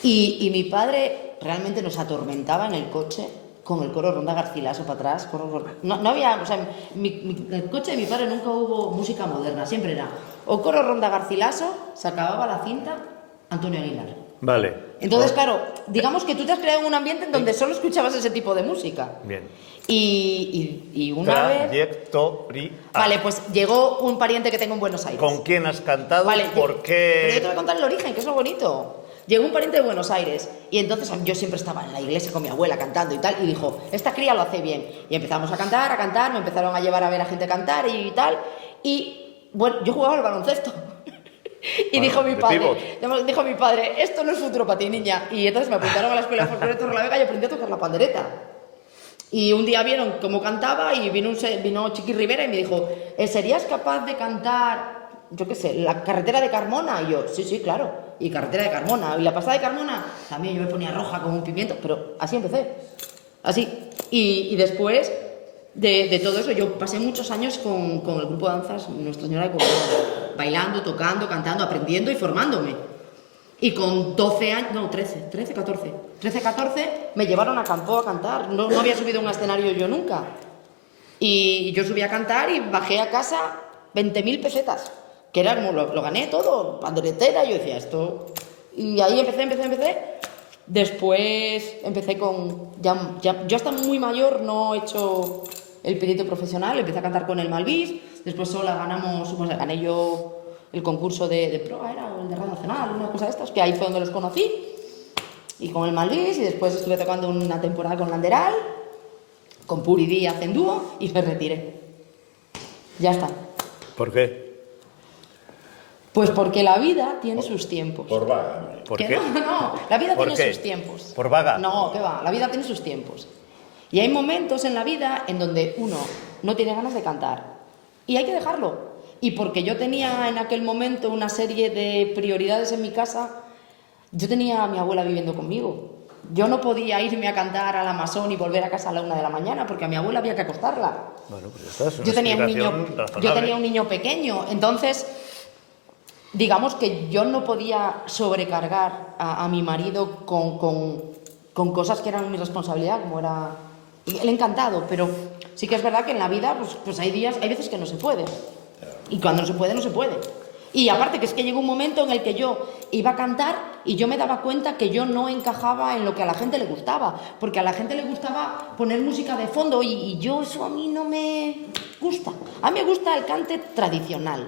Y mi padre realmente nos atormentaba en el coche con el coro Ronda Garcilaso para atrás. No había, o sea, en el coche de mi padre nunca hubo música moderna, siempre era o coro Ronda Garcilaso, se acababa la cinta, Antonio Aguilar. Vale. Entonces, claro, digamos que tú te has creado en un ambiente en donde solo escuchabas ese tipo de música. Bien. Y una vez... Vale, pues llegó un pariente que tengo en Buenos Aires. ¿Con quién has cantado? Vale, ¿Por qué? Pero yo te voy a contar el origen, que es lo bonito. Llegó un pariente de Buenos Aires y entonces yo siempre estaba en la iglesia con mi abuela cantando y tal, y dijo, esta cría lo hace bien. Y empezamos a cantar, me empezaron a llevar a ver a gente cantar y tal. Y bueno, yo jugaba al baloncesto. Y dijo mi padre, esto no es futuro para ti, niña. Y entonces me apuntaron a la escuela de folclore de Torrelavega y aprendí a tocar la pandereta. Y un día vieron cómo cantaba y vino Chiqui Rivera y me dijo, ¿serías capaz de cantar, yo qué sé, la carretera de Carmona? Y yo, sí, claro. Y carretera de Carmona. Y la pasada de Carmona, también yo me ponía roja como un pimiento, pero así empecé. Así. Y después de todo eso, yo pasé muchos años con el grupo de danzas Nuestra Señora de Córdoba, bailando, tocando, cantando, aprendiendo y formándome. Y con 12 años, no, 13, 14, me llevaron a Campo a cantar. No había subido a un escenario yo nunca. Y yo subí a cantar y bajé a casa 20.000 pesetas. Que era como, lo gané todo, panderetera, yo decía esto. Y ahí empecé. Después empecé con... yo hasta muy mayor no he hecho el perito profesional, empecé a cantar con el Malvís, después sola gané yo el concurso de proa, era el de Radio Nacional, una cosa de estas, que ahí fue donde los conocí, y con el Malvís, y después estuve tocando una temporada con Landeral, con Puri Díaz en dúo, y me retiré. Ya está. ¿Por qué? Pues porque la vida tiene sus tiempos. Por vaga. ¿Por qué? No, la vida ¿Por tiene qué? sus tiempos. ¿Por vaga? No, ¿qué va? La vida tiene sus tiempos. Y hay momentos en la vida en donde uno no tiene ganas de cantar. Y hay que dejarlo. Y porque yo tenía en aquel momento una serie de prioridades en mi casa, yo tenía a mi abuela viviendo conmigo. Yo no podía irme a cantar al Amasón y volver a casa a la 1 de la mañana porque a mi abuela había que acostarla. Bueno, pues ya está, es una Yo tenía explicación razonable. un niño pequeño, entonces digamos que yo no podía sobrecargar a mi marido con cosas que eran mi responsabilidad, como era el encantado, pero sí que es verdad que en la vida pues hay veces que no se puede, y cuando no se puede, no se puede. Y aparte que es que llegó un momento en el que yo iba a cantar y yo me daba cuenta que yo no encajaba en lo que a la gente le gustaba, porque a la gente le gustaba poner música de fondo y yo eso a mí no me gusta. A mí me gusta el cante tradicional.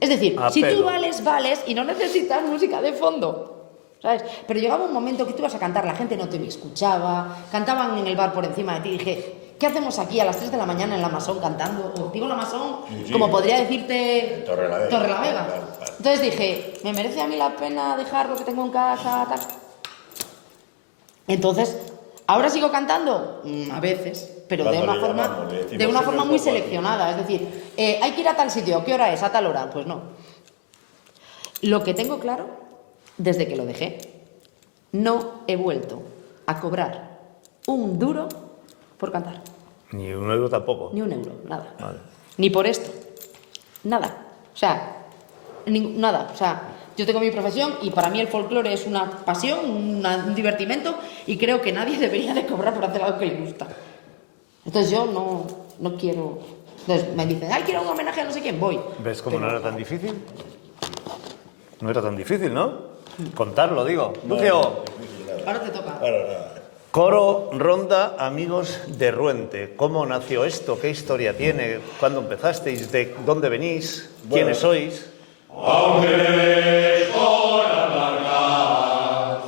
Es decir, si tú vales y no necesitas música de fondo, ¿sabes? Pero llegaba un momento que tú ibas a cantar, la gente no te escuchaba, cantaban en el bar por encima de ti y dije, ¿qué hacemos aquí a las 3 de la mañana en la Masón cantando? O digo la Masón, Sí. como podría decirte Torrelavega. Torrelavega. Claro. Entonces dije, ¿me merece a mí la pena dejar lo que tengo en casa? Tal? Entonces, ¿ahora sigo cantando? A veces, pero de Cuando una le forma, llamamos, le decimos, de una "Sube forma un muy poco aquí". seleccionada. Es decir, hay que ir a tal sitio, ¿qué hora es? A tal hora. Pues no. Lo que tengo claro, desde que lo dejé, no he vuelto a cobrar un duro por cantar. Ni un euro tampoco. Ni un euro, nada. Vale. Ni por esto. Nada. O sea, nada. O sea, yo tengo mi profesión y para mí el folclore es una pasión, un divertimento y creo que nadie debería de cobrar por hacer algo que le gusta. Entonces yo no quiero... Entonces me dicen, ay, quiero un homenaje a no sé quién, voy. ¿Ves cómo no era tan difícil? No era tan difícil, ¿no? Contarlo, digo. Lucio, Ahora te toca. Bueno, nada. Coro Ronda Amigos de Ruente. ¿Cómo nació esto? ¿Qué historia tiene? ¿Cuándo empezasteis? ¿De dónde venís? ¿Quiénes sois? Aunque me ves horas largas,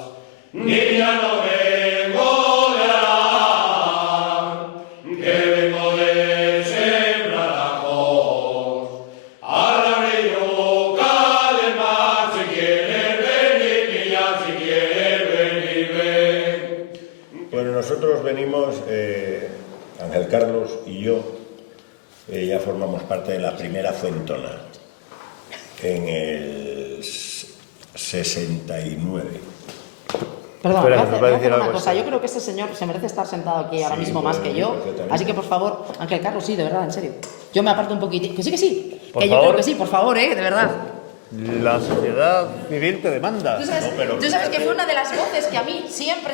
niña, no vengo de arar, que vengo de sembrar ajos, a la reyuca del mar. Si quieres venir, niña, si quieres venir, ven. Bueno, nosotros venimos, Ángel Carlos y yo, ya formamos parte de la primera Fuentona, en el 69. Perdón, Espera, voy nos a va a hacer decir una algo cosa. este. Yo creo que este señor se merece estar sentado aquí ahora Sí, mismo más puede que venir yo. perfectamente. Así que, por favor, Ángel Carlos, sí, de verdad, en serio. Yo me aparto un poquitín. Que sí, que sí. Por Que yo favor. creo que sí, por favor, de verdad. La sociedad civil te demanda. Tú sabes que fue una de las voces que a mí siempre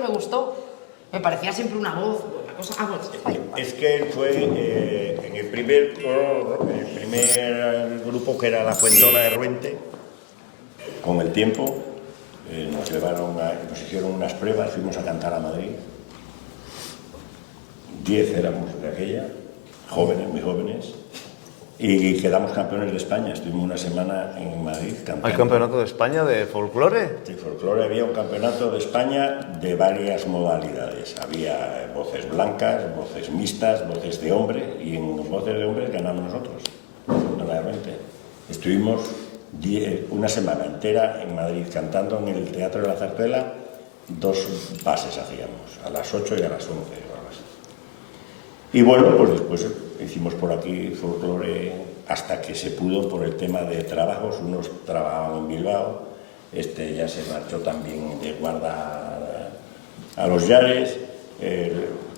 me gustó. Me parecía siempre una voz, una cosa... Ah, bueno, vaya. Es que él fue en el primer grupo que era la Fuentona de Ruente. Con el tiempo nos hicieron unas pruebas, fuimos a cantar a Madrid. 10 éramos de aquella, jóvenes, muy jóvenes, y quedamos campeones de España. Estuvimos una semana en Madrid cantando. ¿Hay campeonato de España de folclore? De folclore había un campeonato de España de varias modalidades. Había voces blancas, voces mixtas, voces de hombre, y en las voces de hombres ganamos nosotros. Realmente. Estuvimos una semana entera en Madrid cantando en el Teatro de la Zarzuela. 2 pases hacíamos, a las 8 y a las 11. Y bueno, pues después hicimos por aquí folclore hasta que se pudo por el tema de trabajos. Unos trabajaban en Bilbao, ya se marchó también de guarda a los Llares,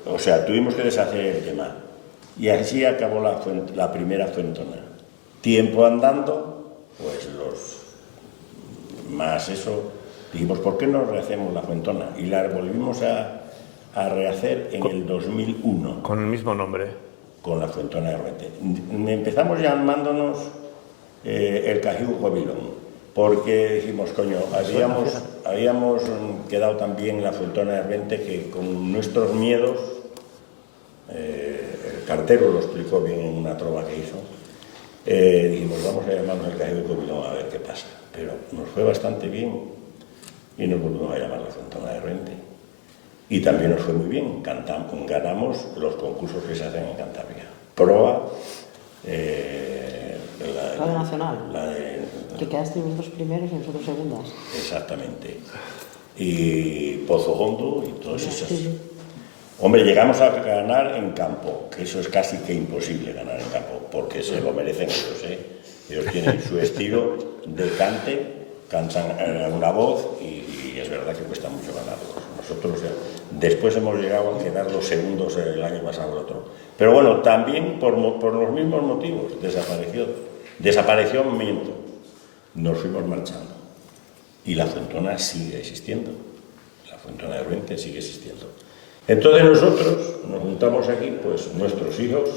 o sea, tuvimos que deshacer el tema. Y así acabó la primera Fuentona. Tiempo andando, pues los más eso, dijimos, ¿por qué no rehacemos la Fuentona? Y la volvimos a rehacer en el 2001. Con el mismo nombre. Con la Fuentona de Ruente. Empezamos llamándonos el Cajigo Cobilón, porque dijimos, coño, habíamos quedado también la Fuentona de Ruente que con nuestros miedos, el cartero lo explicó bien en una trova que hizo, dijimos, vamos a llamarnos el Cajigo Cobilón a ver qué pasa. Pero nos fue bastante bien y nos volvimos a llamar la Fuentona de Ruente. Y también nos fue muy bien, ganamos los concursos que se hacen en Cantabria. Proa, Radio Nacional. Que quedasteis los 2 primeros y nosotros segundas. Exactamente. Y Pozo Hondo y todos esos. Sí. Hombre, llegamos a ganar en campo, que eso es casi que imposible ganar en campo, porque se lo merecen ellos, ¿eh? Ellos tienen su estilo de cante cantan a una voz y es verdad que cuesta mucho ganarlos. Nosotros después hemos llegado a quedar los segundos el año pasado el otro. Pero bueno, también por los mismos motivos, desapareció miento. Nos fuimos marchando. Y la Fuentona sigue existiendo. La Fuentona de Ruente sigue existiendo. Entonces nosotros nos juntamos aquí, pues nuestros hijos,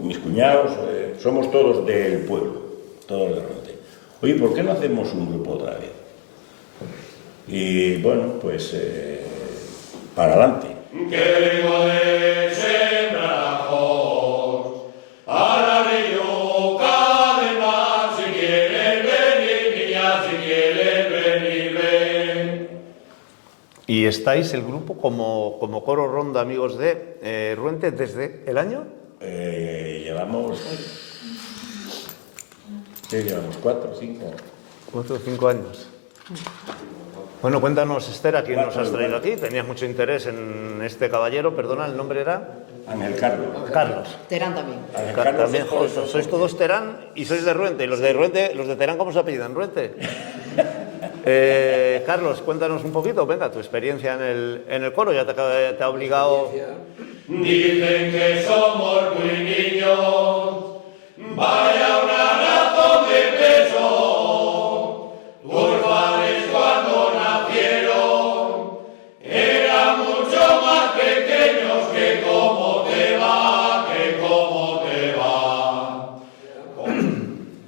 mis cuñados, somos todos del pueblo, todos de Ruente. Oye, ¿por qué no hacemos un grupo otra vez? Y bueno, pues para adelante. Que vengo de Sembrajos, a la reyuca del mar, si quieren venir, niñas, si quieren venir, ven. ¿Y estáis el grupo como coro ronda amigos de Ruente desde el año? Llevamos 4 o 5. 4 o 5 años. Bueno, cuéntanos, Esther, ¿a quién nos has traído aquí? Tenías mucho interés en este caballero, perdona, ¿el nombre era? Ángel Carlos. Carlos. Terán también. Ángel Carlos También, joder, sois todos Terán y sois de Ruente. ¿Y los de Ruente, los de Terán cómo se apellidan? ¿Ruente? Carlos, cuéntanos un poquito, venga, tu experiencia en el coro, ya te ha obligado... Dicen que somos muy niños, vaya una razón de peso. Tus padres cuando nacieron eran mucho más pequeños que cómo te va,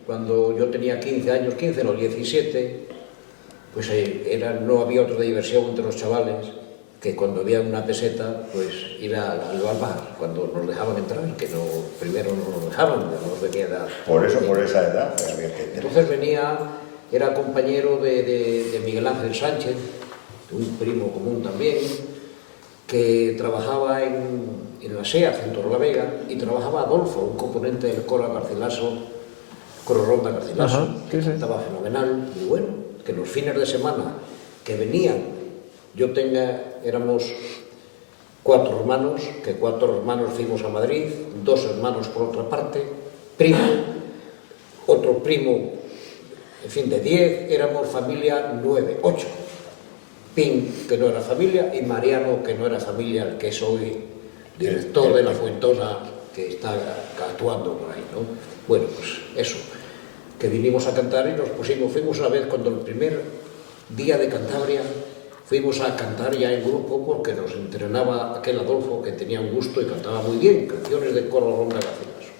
Cuando yo tenía 15 años, 15 o 17, pues no había otra diversión entre los chavales que cuando había una peseta, pues ir al bar, cuando nos dejaban entrar, que primero no nos dejaban, no nos venía edad. Por esa edad había que... Entonces era compañero de Miguel Ángel Sánchez, un primo común también, que trabajaba en la SEAT, en Torrelavega, y trabajaba Adolfo, un componente del coro Garcilaso, coro ronda Garcilaso, que cantaba fenomenal, y bueno, que los fines de semana que venían, éramos 4 hermanos, que 4 hermanos fuimos a Madrid, 2 hermanos por otra parte, primo, otro primo, en fin, de 10, éramos familia 9, 8. Pin, que no era familia, y Mariano, que no era familia, el que es hoy director de la Fuentona, que está actuando por ahí, ¿no? Bueno, pues eso, que vinimos a cantar y fuimos una vez cuando el primer día de Cantabria, fuimos a cantar ya en grupo porque nos entrenaba aquel Adolfo que tenía un gusto y cantaba muy bien, canciones de coro ronda Garcilaso.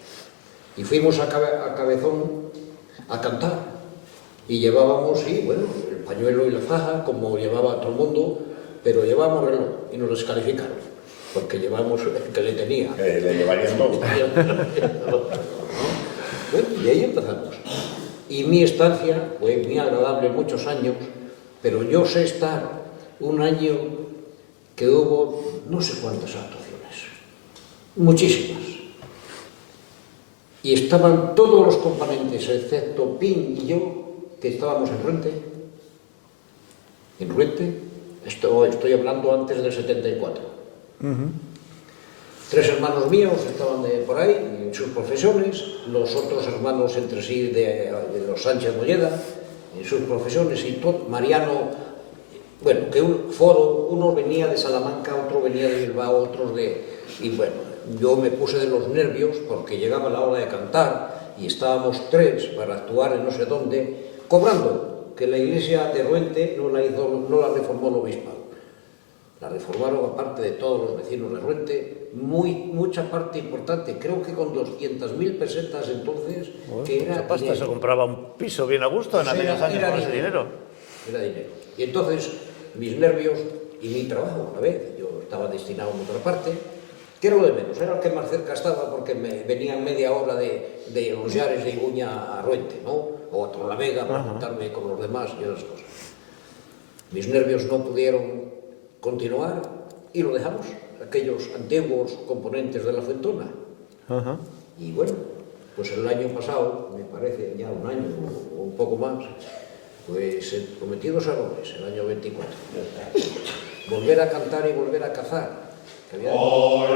Y fuimos a Cabezón a cantar y llevábamos, sí, bueno, el pañuelo y la faja como llevaba todo el mundo, pero llevábamos reloj y nos descalificaron porque llevamos el que le tenía. Le llevarían todo. Bueno, y ahí empezamos. Y mi estancia fue muy agradable, muchos años, pero yo sé estar un año que hubo no sé cuántas actuaciones, muchísimas. Y estaban todos los componentes, excepto Pin y yo, que estábamos en Ruente. En Ruente, estoy hablando antes del 74. 3 hermanos míos estaban por ahí, en sus profesiones, los otros hermanos entre sí de los Sánchez Molleda, en sus profesiones, y todo, Mariano. Bueno, que un foro, uno venía de Salamanca, otro venía de Bilbao, otros de... Y bueno, yo me puse de los nervios porque llegaba la hora de cantar y estábamos 3 para actuar en no sé dónde, cobrando, que la iglesia de Ruente no la reformó el obispado. La reformaron, aparte de todos los vecinos de Ruente, mucha parte importante, creo que con 200.000 pesetas entonces, que era Mucha pasta, dinero. se compraba un piso bien a gusto en aquellos años con ese dinero. Era dinero. Y entonces, mis nervios y mi trabajo, una vez, yo estaba destinado en otra parte, que era lo de menos, era el que más cerca estaba porque me venían media hora de los Llares de Iguña a Ruente, ¿no? O a Torrelavega para juntarme con los demás y esas cosas. Mis nervios no pudieron continuar y lo dejamos, aquellos antiguos componentes de la Fuentona. Y bueno, pues el año pasado, me parece ya un año o un poco más, pues cometidos errores, el año 24. Volver a cantar y volver a cazar. Con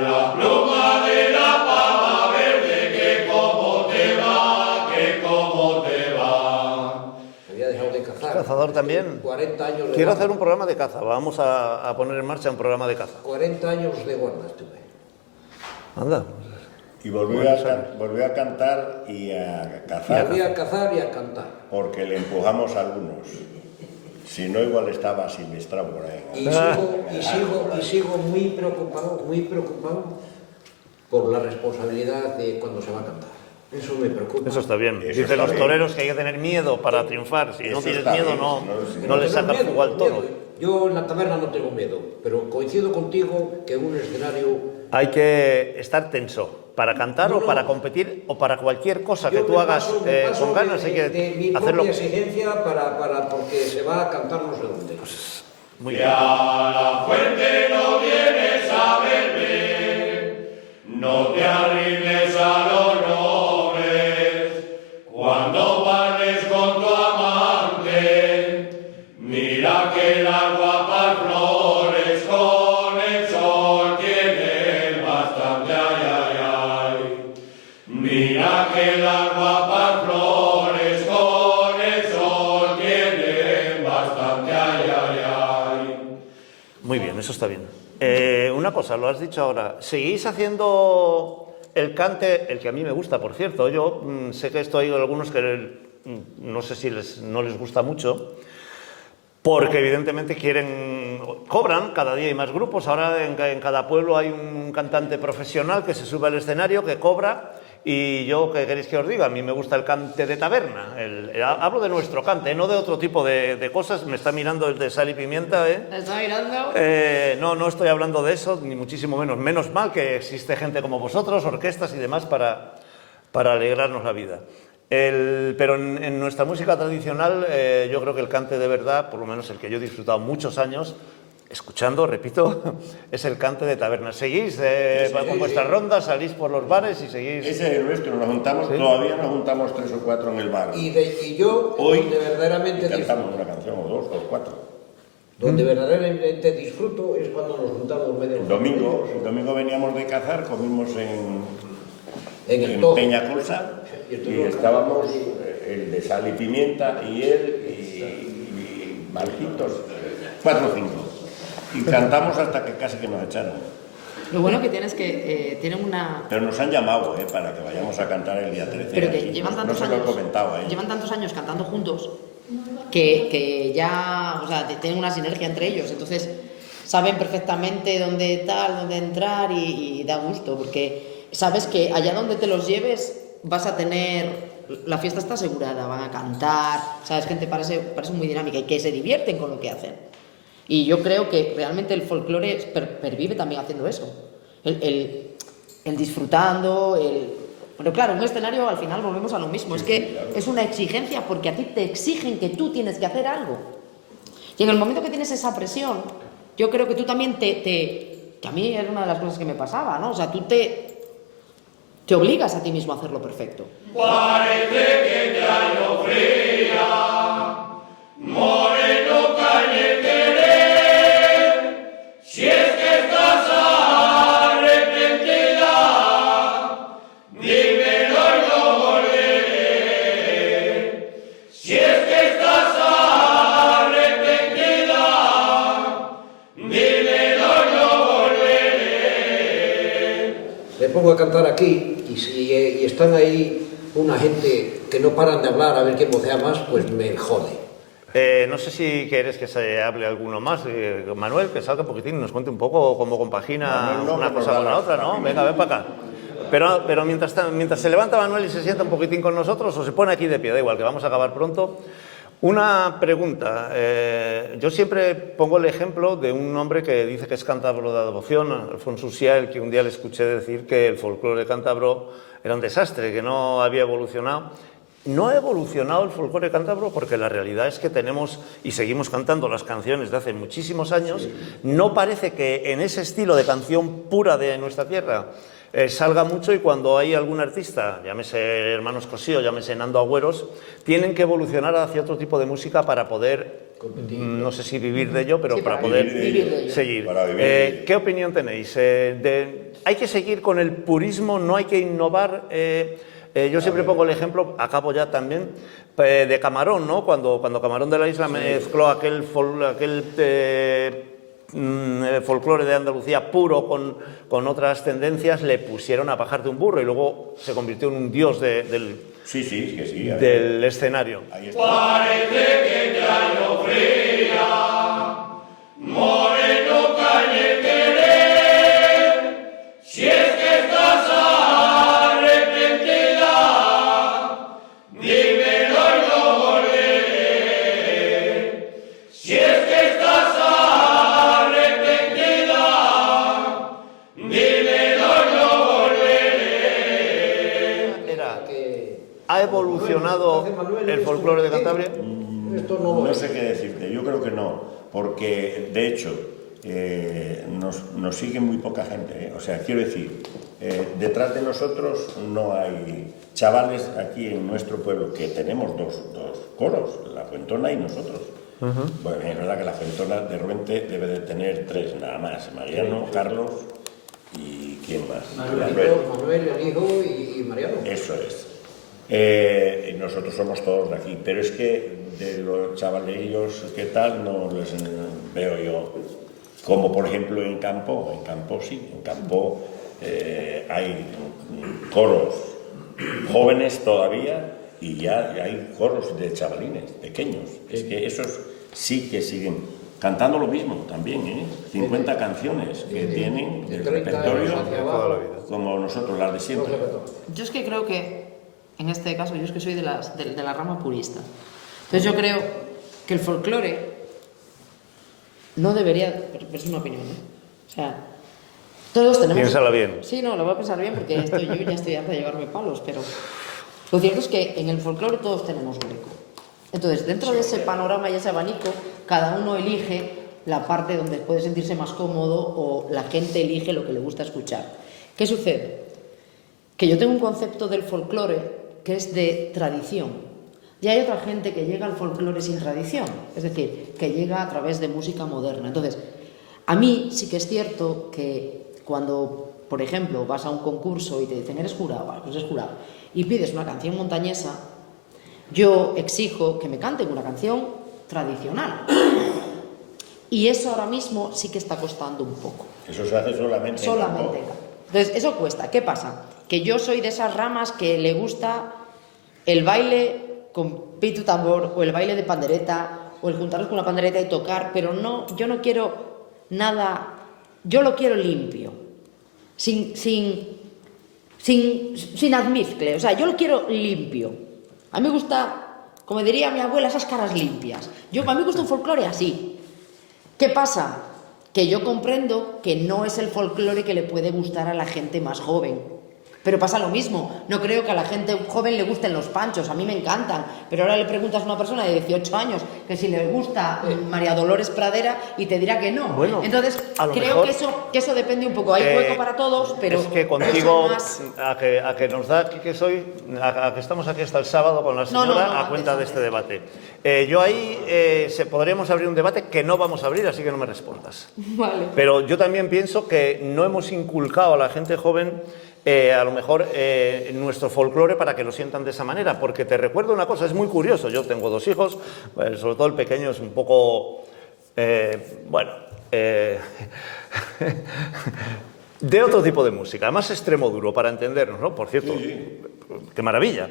la pluma de la pava verde, que cómo te va, que cómo te va. Había dejado de cazar. ¿Cazador también? 40 años de Quiero guarda. hacer un programa de caza. Vamos a poner en marcha un programa de caza. 40 años de guarda estuve. Anda. Y volvió a cantar y a cazar, Volví a cazar y a cantar. porque le empujamos a algunos. Si no, igual estaba silvestrado por ahí. Y sigo muy preocupado por la responsabilidad de cuando se va a cantar. Eso me preocupa. Eso está bien. Eso Dicen está los bien. toreros que hay que tener miedo para triunfar. Si no Eso tienes está miedo, bien, no, sí, no le tengo sacas miedo, jugo al toro. miedo. Yo en la taberna no tengo miedo, pero coincido contigo que en un escenario... Hay que estar tenso. Para cantar No, o no. para competir o para cualquier cosa que Yo tú me hagas paso con ganas, hay de mi que hacerlo. propia exigencia porque se va a cantar no sé dónde. Muy Y bien. a la fuente no vienes a verme, no te arrimes a los nobles. Cuando parles con tu amante, mira que las guapas flores con el sol tienen bastante, ay, ay, ay. Mira que las guapas flores con el sol tienen bastante, ay, ay, ay. Muy bien, eso está bien. Una cosa, lo has dicho ahora. ¿Seguís haciendo el cante, el que a mí me gusta, por cierto? Yo sé que esto hay algunos que no sé si no les gusta mucho, porque evidentemente cobran, cada día hay más grupos. Ahora en cada pueblo hay un cantante profesional que se sube al escenario, que cobra. Y yo, ¿qué queréis que os diga? A mí me gusta el cante de taberna. Hablo de nuestro cante, no de otro tipo de cosas. Me está mirando el de Sal y Pimienta, ¿eh? ¿Te está mirando? No estoy hablando de eso, ni muchísimo menos. Menos mal que existe gente como vosotros, orquestas y demás, para alegrarnos la vida. Pero en nuestra música tradicional, yo creo que el cante de verdad, por lo menos el que yo he disfrutado muchos años, escuchando, repito, es el cante de taberna. ¿Seguís con vuestras rondas, salís por los bares y seguís? Ese es el nuestro, nos juntamos, todavía nos juntamos 3 o 4 en el bar. Y yo, Hoy donde verdaderamente cantamos una canción o 2 o 4. donde verdaderamente disfruto es cuando nos juntamos medio El domingo veníamos de cazar, comimos en el Tojo. Peñacolsa y estábamos el de Sal y Pimienta y él y Marquitos, 4 o 5. Y cantamos hasta que casi que nos echaron. Lo bueno que tienes que tienen una... Pero nos han llamado para que vayamos a cantar el día 13. Pero que aquí. llevan No tantos se lo he años... comentado a ellos. Llevan tantos años cantando juntos que ya... O sea, tienen una sinergia entre ellos. Entonces, saben perfectamente dónde entrar y da gusto. Porque sabes que allá donde te los lleves vas a tener... La fiesta está asegurada, van a cantar... Sabes, gente parece muy dinámica y que se divierten con lo que hacen. Y yo creo que realmente el folclore pervive también haciendo eso. El disfrutando, Pero claro, en un escenario al final volvemos a lo mismo. Es que es una exigencia porque a ti te exigen que tú tienes que hacer algo. Y en el momento que tienes esa presión, yo creo que tú también que a mí era una de las cosas que me pasaba, ¿no? O sea, tú te obligas a ti mismo a hacerlo perfecto. Parece que te hallo fría, moreno cae el querer. Si es que estás arrepentida, dímelo y lo volveré. Si es que estás arrepentida, dímelo y lo volveré. Me pongo a cantar aquí y están ahí una gente que no paran de hablar a ver quién vocea más, pues me jode. No sé si quieres que se hable alguno más. Manuel, que salga un poquitín y nos cuente un poco cómo compagina Manuel, no, una que cosa nos con la da otra, la ¿no? primera. Venga, ven para acá. Pero mientras se levanta Manuel y se sienta un poquitín con nosotros, o se pone aquí de pie, da igual, que vamos a acabar pronto. Una pregunta. Yo siempre pongo el ejemplo de un hombre que dice que es cántabro de devoción, Alfonso Usiel, que un día le escuché decir que el folclore cántabro era un desastre, que no había evolucionado. No ha evolucionado el folclore cántabro porque la realidad es que tenemos y seguimos cantando las canciones de hace muchísimos años. No parece que en ese estilo de canción pura de nuestra tierra salga mucho, y cuando hay algún artista, llámese Hermanos Cosío, llámese Nando Agüeros, tienen que evolucionar hacia otro tipo de música para poder, no sé si vivir de ello, pero Sí, para para poder vivir de ello. seguir. Para vivir de ello. ¿Qué opinión tenéis? ¿Hay que seguir con el purismo? ¿No hay que innovar? Yo siempre pongo el ejemplo, acabo ya también, de Camarón, ¿no? Cuando Camarón de la Isla mezcló aquel folclore de Andalucía puro con otras tendencias, le pusieron a bajar de un burro y luego se convirtió en un dios del Sí, que sí. A ver. del escenario. Ahí está. Parece que ya no fría, moreno cañe querer, si es que estás arrepentida, dímelo y no volveré. Si es que estás arrepentida, dímelo y no volveré. ¿Ha evolucionado el folclore de Cantabria? Esto no lo No es. sé qué decirte, yo creo que no, porque de hecho nos sigue muy poca gente, ¿eh? O sea, quiero decir, detrás de nosotros no hay chavales aquí en nuestro pueblo, que tenemos dos coros, la Fuentona y nosotros. Bueno, es verdad que la Fuentona de repente debe de tener 3 nada más, Mariano, Carlos y ¿quién más? Manuel, el hijo y Mariano. Eso es. Y nosotros somos todos de aquí, pero es que de los chavalillos, ¿qué tal? No les veo yo. Como por ejemplo en Campo sí, en Campo hay coros jóvenes todavía y ya hay coros de chavalines pequeños. Es que esos sí que siguen cantando lo mismo también, ¿eh? 50 canciones que tienen de del 30 repertorio años hacia abajo. como nosotros, las de siempre. Yo es que creo que, en este caso, yo es que soy de la rama purista. Entonces yo creo que el folclore no debería, pero es una opinión, ¿eh? O sea, todos tenemos... Piénsala bien. Sí, no, lo voy a pensar bien porque yo ya estoy harta de llevarme palos, pero lo cierto es que en el folclore todos tenemos un eco. Entonces, dentro de ese panorama y ese abanico, cada uno elige la parte donde puede sentirse más cómodo o la gente elige lo que le gusta escuchar. ¿Qué sucede? Que yo tengo un concepto del folclore que es de tradición. Y hay otra gente que llega al folclore sin tradición, es decir, que llega a través de música moderna. Entonces, a mí sí que es cierto que cuando, por ejemplo, vas a un concurso y te dicen eres jurado, pues eres jurado, y pides una canción montañesa, yo exijo que me canten una canción tradicional. Y eso ahora mismo sí que está costando un poco. Eso se hace solamente en Solamente. Campo. Entonces, eso cuesta. ¿Qué pasa? Que yo soy de esas ramas que le gusta el baile con pitu tambor o el baile de pandereta o el juntarnos con la pandereta y tocar, pero no, yo no quiero nada, yo lo quiero limpio, sin admizcle, o sea, yo lo quiero limpio. A mí me gusta, como diría mi abuela, esas caras limpias. A mí me gusta un folclore así. ¿Qué pasa? Que yo comprendo que no es el folclore que le puede gustar a la gente más joven. Pero pasa lo mismo. No creo que a la gente joven le gusten los panchos. A mí me encantan. Pero ahora le preguntas a una persona de 18 años que si le gusta María Dolores Pradera y te dirá que no. Bueno, entonces, a lo creo mejor, que eso depende un poco. Hay hueco para todos, pero... Es que contigo, más... a que nos da aquí que estamos aquí hasta el sábado con la señora a cuenta de este debate. Yo ahí podríamos abrir un debate que no vamos a abrir, así que no me respondas. Vale. Pero yo también pienso que no hemos inculcado a la gente joven a lo mejor nuestro folclore para que lo sientan de esa manera, porque te recuerdo una cosa, es muy curioso, yo tengo 2 hijos, sobre todo el pequeño es un poco, de otro tipo de música, más extremo duro para entendernos, ¿no? Por cierto, qué maravilla,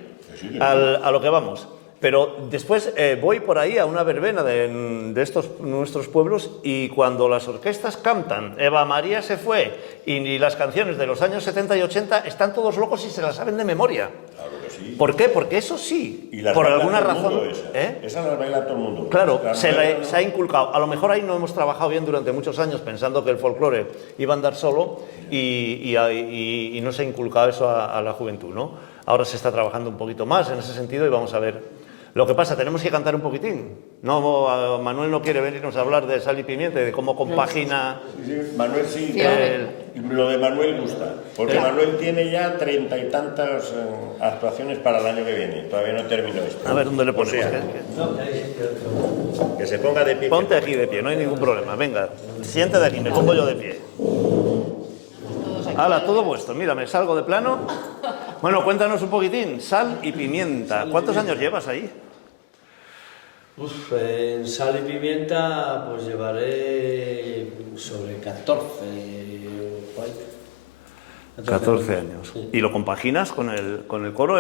a lo que vamos. Pero después voy por ahí a una verbena de estos nuestros pueblos y cuando las orquestas cantan Eva María se fue y las canciones de los años 70 y 80 están todos locos y se las saben de memoria. Claro que sí. ¿Por qué? Porque eso sí, Y las por baila alguna todo el mundo razón... Esas las baila todo el mundo. Claro, Las se baila, ha inculcado. A lo mejor ahí no hemos trabajado bien durante muchos años pensando que el folclore iba a andar solo y no se ha inculcado eso a la juventud, ¿no? Ahora se está trabajando un poquito más en ese sentido y vamos a ver. Lo que pasa, tenemos que cantar un poquitín. No, Manuel no quiere venirnos a hablar de sal y pimienta y de cómo compagina... Sí, Manuel sí, Sí, lo de Manuel gusta, porque Manuel tiene ya 30 y tantas actuaciones para el año que viene, todavía no terminó esto. A ver, ¿dónde le ponemos? O sea, que se ponga de pie. Ponte aquí de pie, no hay ningún problema. Venga, siéntate aquí, me pongo yo de pie. Hala, todo vuestro. Mira, me salgo de plano. Bueno, cuéntanos un poquitín. Sal y pimienta. ¿Cuántos años llevas ahí? Uf, en sal y pimienta pues llevaré sobre 14. por ahí. 14 años. Sí. ¿Y lo compaginas con el coro?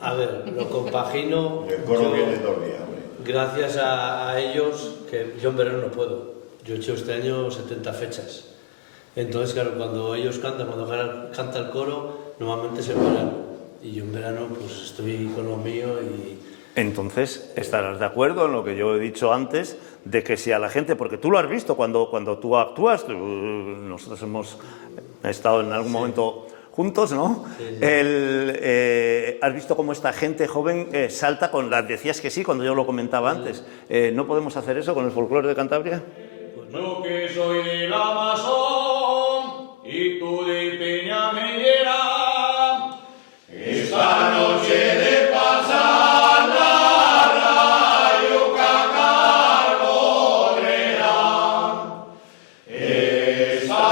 A ver, lo compagino. El coro yo, viene 2 días, hombre. gracias a ellos, que yo en verano no puedo. Yo he hecho este año 70 fechas. Entonces, claro, cuando ellos cantan, cuando canta el coro, normalmente es en verano. Y yo en verano pues estoy con lo mío y... Entonces, estarás de acuerdo en lo que yo he dicho antes, de que si a la gente, porque tú lo has visto cuando tú actúas, nosotros hemos estado en algún momento juntos, ¿no? Sí. Has visto cómo esta gente joven salta con las decías que sí, cuando yo lo comentaba antes. ¿No podemos hacer eso con el folclore de Cantabria? Yo que soy del Amazon y tú de Peñamellera, esta noche de pasar la rayo carbonera, esta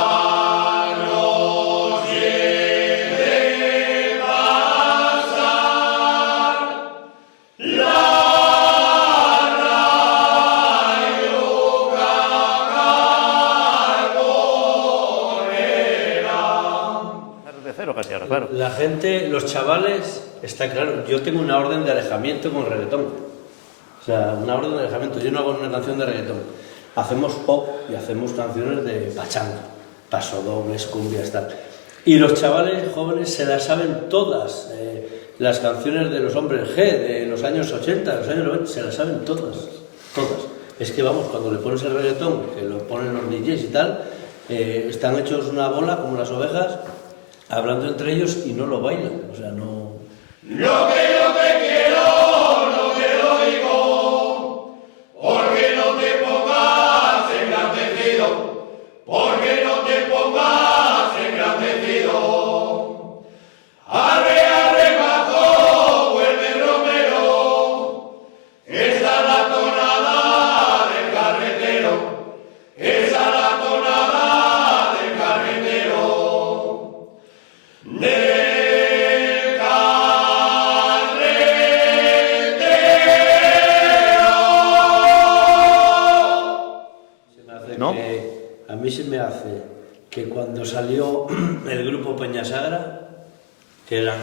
noche de pasar la De cero casi ahora, claro. La gente, los chavales, está claro, yo tengo una orden de alejamiento con reggaetón. O sea, una orden de alejamiento. Yo no hago una canción de reggaetón. Hacemos pop y hacemos canciones de pachanga, pasodobles, cumbias, tal. Y los chavales jóvenes se las saben todas. Las canciones de los hombres G de los años 80, de los años 90, se las saben todas. Todas. Es que vamos, cuando le pones el reggaetón, que lo ponen los DJs y tal, están hechos una bola como las ovejas, hablando entre ellos y no lo bailan. O sea, no... Lo que yo te quiero, no te lo digo, porque no te pongas engrandecido, porque no te pongas engrandecido. Arre, arre, bajo, vuelve romero, esa es la tonada del carretero, esa es la tonada del carretero. ¿No? A mí se me hace que cuando salió el grupo Peñasagra, que eran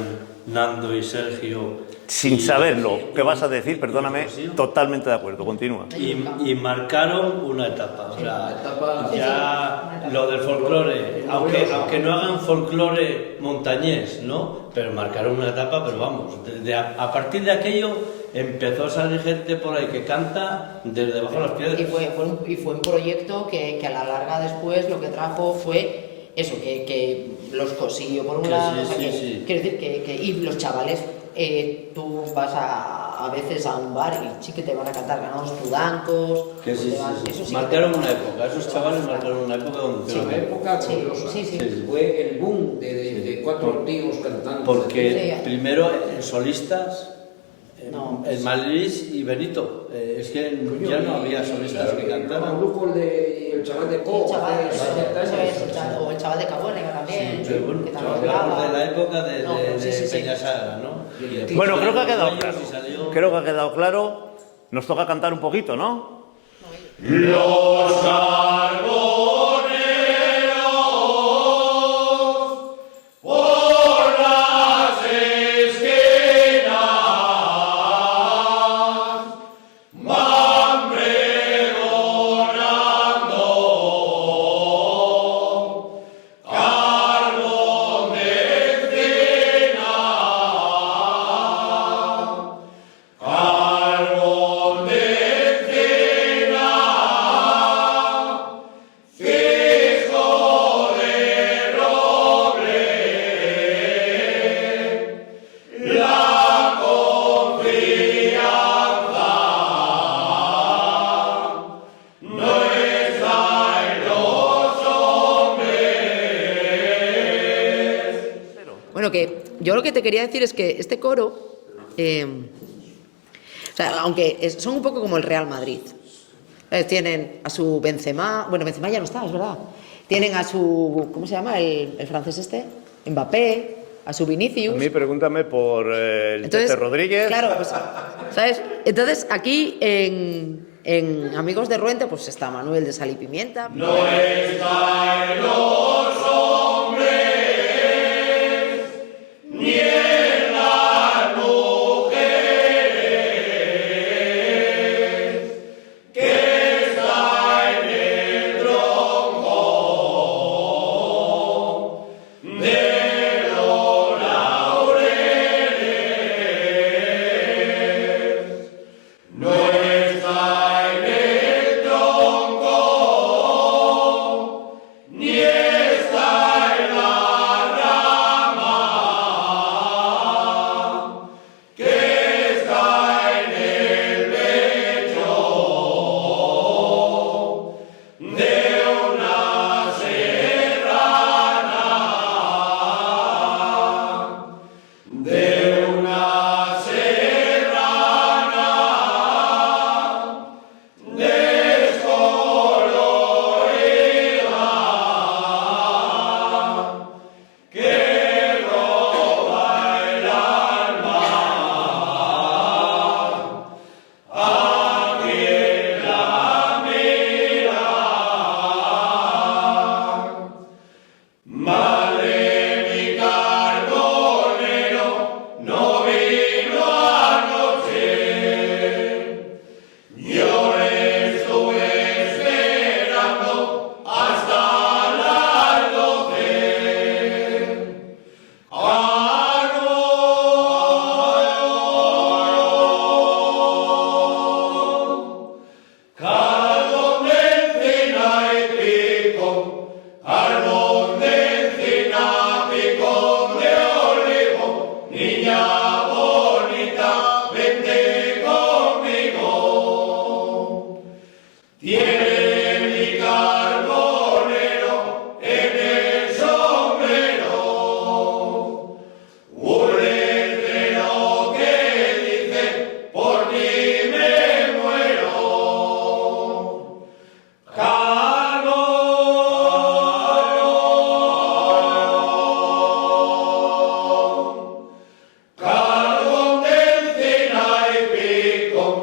Nando y Sergio... Sin y- saberlo, ¿qué vas a y- decir? y Perdóname, Rocío, totalmente de acuerdo, continúa. y marcaron una etapa. O sea, una etapa- ya lo del folclore, aunque no hagan folclore montañés, ¿no? Pero marcaron una etapa, pero vamos, a partir de aquello empezó a salir gente por ahí que canta desde debajo de las piedras. Y fue un proyecto que a la larga después lo que trajo fue eso, que los consiguió por un Que lado, sí, o sea, sí, que, sí. quiero decir que y los chavales, tú vas a veces a un bar y sí que te van a cantar ganados tudancos, Que sí, te van- sí, sí. eso sí que Marcaron te- una época, esos chavales marcaron una época donde... Sí, una época Sí, curiosa. sí, sí. Sí. Fue el boom de 4 tíos cantando. Porque Sí. primero en solistas, No. el Malís y Benito, es que ya no había solistas que El cantaban. grupo el chaval de El Co, chaval, hace 70 eso años. es, o el chaval de Cabuénega también, Pero bueno, que también hablamos hablaba. de la época de, No, de, sí, de sí, sí. Peñasagra, ¿no? Y después Bueno, creo que ha quedado salieron claro. ellos y salió- Creo que ha quedado claro. Nos toca cantar un poquito, ¿no? Los carboneros por las esquinas van pregonando carbón de encina, carbón de encina, fijo de roble, la confianza no está en los hombres. Bueno, que yo lo que te quería decir es que este coro, o sea, aunque son un poco como el Real Madrid, tienen a su Benzema, bueno, Benzema ya no está, es verdad, tienen a su, ¿cómo se llama? El francés este, Mbappé, a su A Vinicius. mí pregúntame por el Tete Rodríguez. Claro, pues ¿Sabes? Entonces, aquí en Amigos de Ruente, pues está Manuel de Sal y Pimienta. No está en los hombres, ni en las mujeres, que está en el tronco de los laureles. No está en el tronco, ni está en la rama, que está en el pecho de una serrana, de una serrana descolorida, que roba el alma a quien la mira. Madre, mi carbonero no vino anoche. Yo le estuve esperando hasta las 12. Carbón de encina y picón, carbón de encina, picón de olivo, niña bonita, vente conmigo. Tiene mi carbonero en el sombrero un letrero que dice: por ti me muero. Carbón de encina y picón,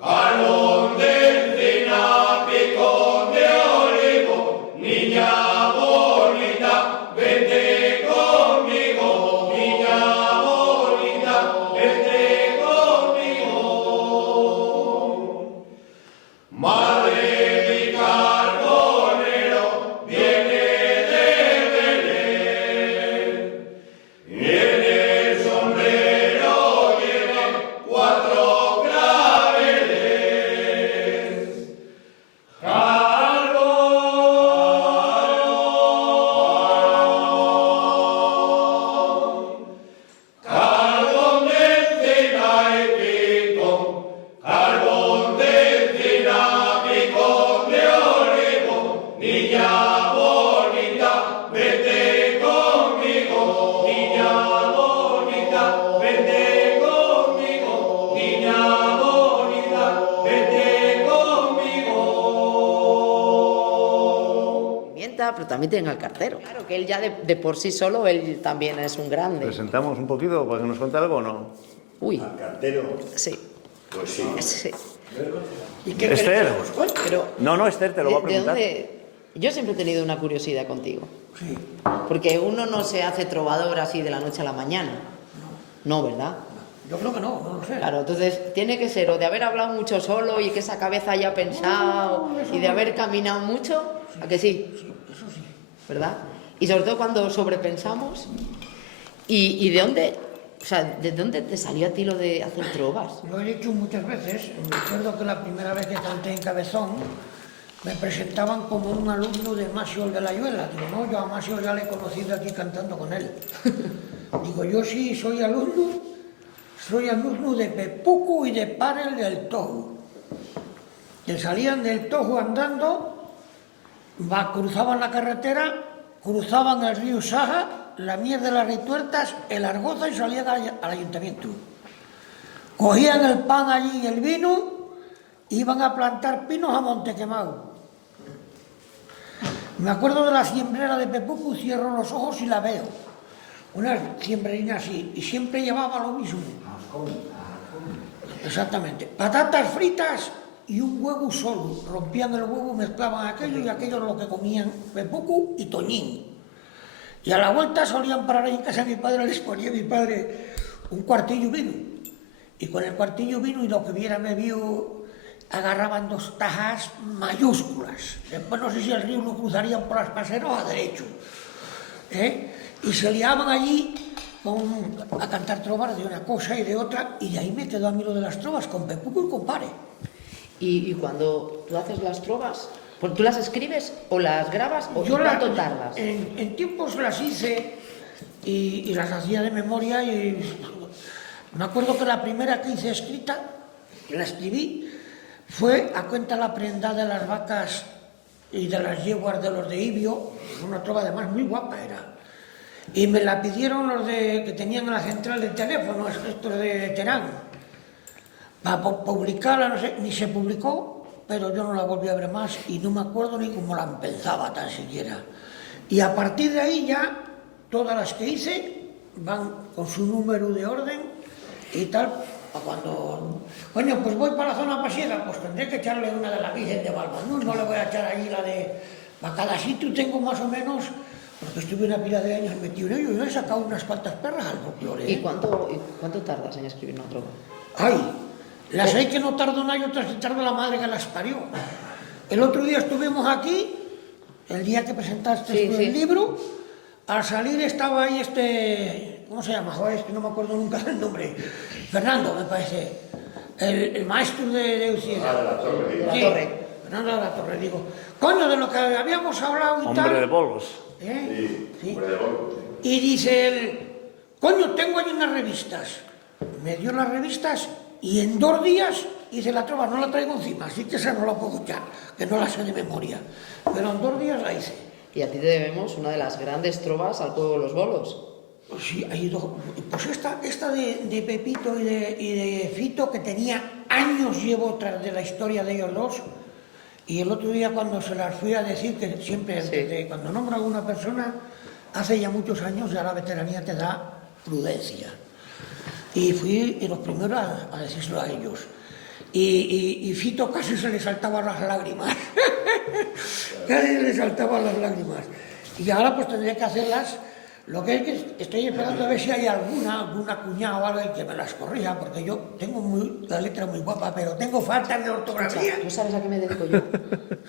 carbón de encina, picón de olivo, niña bonita, vente conmigo, niña bonita, vente conmigo. Madre, mi carbonero viene de Belén, y en el sombrero tiene 4 claveles. Carbón de encina y picón, carbón de encina, picón de olivo, niña bonita, vete conmigo, niña bonita, vete conmigo, niña bonita, vete conmigo. Pimienta, pero también tienen al cartero. Claro que él ya de por sí solo, él también es un grande. ¿Presentamos un poquito para que nos cuente algo o no? Uy, Al cartero, sí, pues sí. sí. Esther. Pero, No, Esther, te lo voy a ¿de preguntar. dónde? Yo siempre he tenido una curiosidad contigo. Sí. Porque uno no se hace trovador así de la noche a la mañana. No, ¿verdad? Yo creo que no, no lo sé. Claro, entonces tiene que ser o de haber hablado mucho solo y que esa cabeza haya pensado y de haber caminado mucho, ¿a que sí? Sí, eso sí. ¿Verdad? Y sobre todo cuando sobrepensamos. ¿Y de dónde, o sea, de dónde te salió a ti lo de hacer trovas? Lo he hecho muchas veces. Me acuerdo que la primera vez que canté en Cabezón me presentaban como un alumno de Masio de la Ayuela. Digo, no, yo a Masio ya le he conocido aquí cantando con él. Digo, yo sí soy alumno de Pepuco y de Parel del Tojo. Que salían del Tojo andando, cruzaban la carretera, cruzaban el río Saja, la Mier de las Rituertas, el Argoza y salían al ayuntamiento. Cogían el pan allí y el vino, iban a plantar pinos a Montequemado. Me acuerdo de la siembrera de Pepuco, cierro los ojos y la veo. Una siembrerina así, y siempre llevaba lo mismo. Exactamente. Patatas fritas y un huevo solo. Rompían el huevo, mezclaban aquello y aquello es lo que comían Pepucu y Toñín. Y a la vuelta solían parar ahí en casa de mi padre, les ponía a mi padre un cuartillo vino. Y con el cuartillo vino y lo que hubiera bebido, agarraban 2 tajas mayúsculas. Después no sé si el río lo cruzarían por las paseros a derecho. Y se liaban allí a cantar trovas de una cosa y de otra, y de ahí me quedó a mí lo de las trovas, con Pepuco y con Pare. Y cuando tú haces las trovas, pues ¿tú las escribes o las grabas o cuánto tardas? En tiempos las hice y las hacía de memoria, y me acuerdo que la primera que hice escrita, que la escribí, fue A cuenta la prenda de las vacas y de las yeguas de los de Ibio, una trova además muy guapa era. Y me la pidieron los que tenían en la central de teléfonos, estos de Terán, para publicarla, no sé, ni se publicó, pero yo no la volví a ver más y no me acuerdo ni cómo la empezaba tan siquiera. Y a partir de ahí ya, todas las que hice van con su número de orden y tal. Cuando, coño, pues voy para la zona pasiega, pues tendré que echarle una de la Virgen de Balbanús, no le voy a echar allí la de... Para cada sitio tengo más o menos, porque estuve una pila de años metido en ello, y he sacado unas cuantas perras al folclore. ¿Y cuánto tardas en escribir una trova? ¡Ay! Las hay que no tardo nada y otras que tarda la madre que las parió. El otro día estuvimos aquí, el día que presentaste el libro, al salir estaba ahí ¿cómo se llama? Joder, es que no me acuerdo nunca del nombre. Fernando, me parece. El maestro de Ucieda. De la Torre. Sí, Fernando de la Torre, digo. Coño, de lo que habíamos hablado y tal. Hombre de bolos. Sí. Hombre de Borgo, sí. Y dice él, coño, tengo allí unas revistas. Me dio las revistas y en 2 días hice la trova, no la traigo encima, así que esa no la puedo echar, que no la sé de memoria. Pero en 2 días la hice. Y a ti te debemos una de las grandes trovas al juego de los bolos. Sí, hay 2. Pues esta de Pepito y de Fito, que tenía años llevo tras de la historia de ellos dos, y el otro día cuando se las fui a decir, que siempre cuando nombro a una persona, hace ya muchos años ya la veteranía te da prudencia. Y fui los primeros a decírselo a ellos. Y Fito casi se le saltaban las lágrimas. Casi se le saltaban las lágrimas. Y ahora pues tendría que hacerlas. Lo que es que estoy esperando a ver si hay alguna cuñada o algo que me las corrija, porque yo tengo la letra muy guapa, pero tengo falta de ortografía. ¿Tú sabes a qué me dedico yo?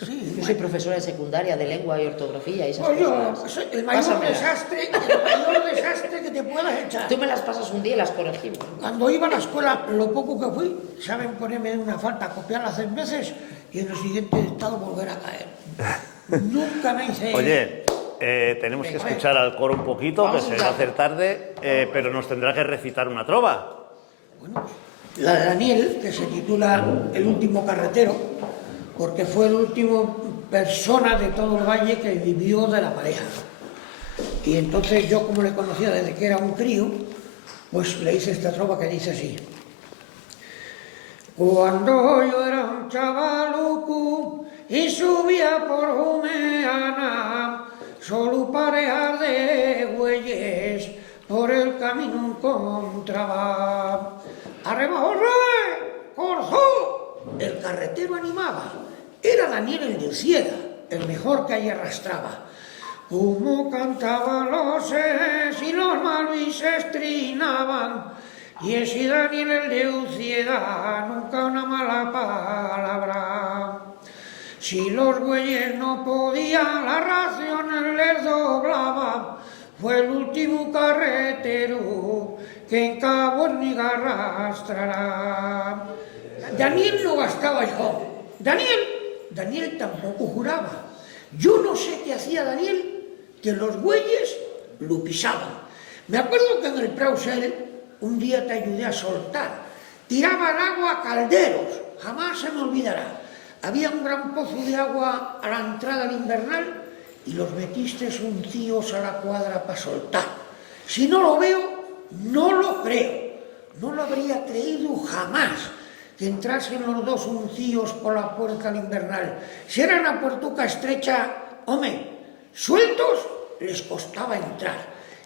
Sí, Yo soy profesora de secundaria de lengua y ortografía y esas pues cosas. soy el mayor desastre que te puedas echar. Tú me las pasas un día y las corregimos. Cuando iba a la escuela, lo poco que fui, saben ponerme una falta, copiarla 6 veces y en el siguiente estado volver a caer. Nunca me hice... Oye, tenemos que escuchar al coro un poquito, que se va a hacer tarde, pero nos tendrá que recitar una trova. Bueno, la de Daniel, que se titula El último carretero, porque fue el último persona de todo el valle que vivió de la pareja. Y entonces yo, como le conocía desde que era un crío, pues le hice esta trova que dice así. Cuando yo era un chavaluco y subía por Jumeana, solo parejas de güeyes por el camino encontraba. ¡Arriba, José! ¡Corzó! El carretero animaba. Era Daniel el de Ucieda, el mejor que allí arrastraba. Como cantaban los es y los malvises trinaban, y ese Daniel el de Ucieda nunca una mala palabra. Si los güeyes no podían, las raciones les doblaba. Fue el último carretero que en Cabo Niga arrastrará. Daniel no gastaba yo. Daniel tampoco juraba. Yo no sé qué hacía Daniel, que los güeyes lo pisaban. Me acuerdo que en el Prausel un día te ayudé a soltar. Tiraban agua a calderos, jamás se me olvidará. Había un gran pozo de agua a la entrada del invernal y los metiste uncíos a la cuadra para soltar. Si no lo veo, no lo creo. No lo habría creído jamás que entrasen los 2 uncíos por la puerta del invernal. Si era una puertuca estrecha, hombre, sueltos les costaba entrar.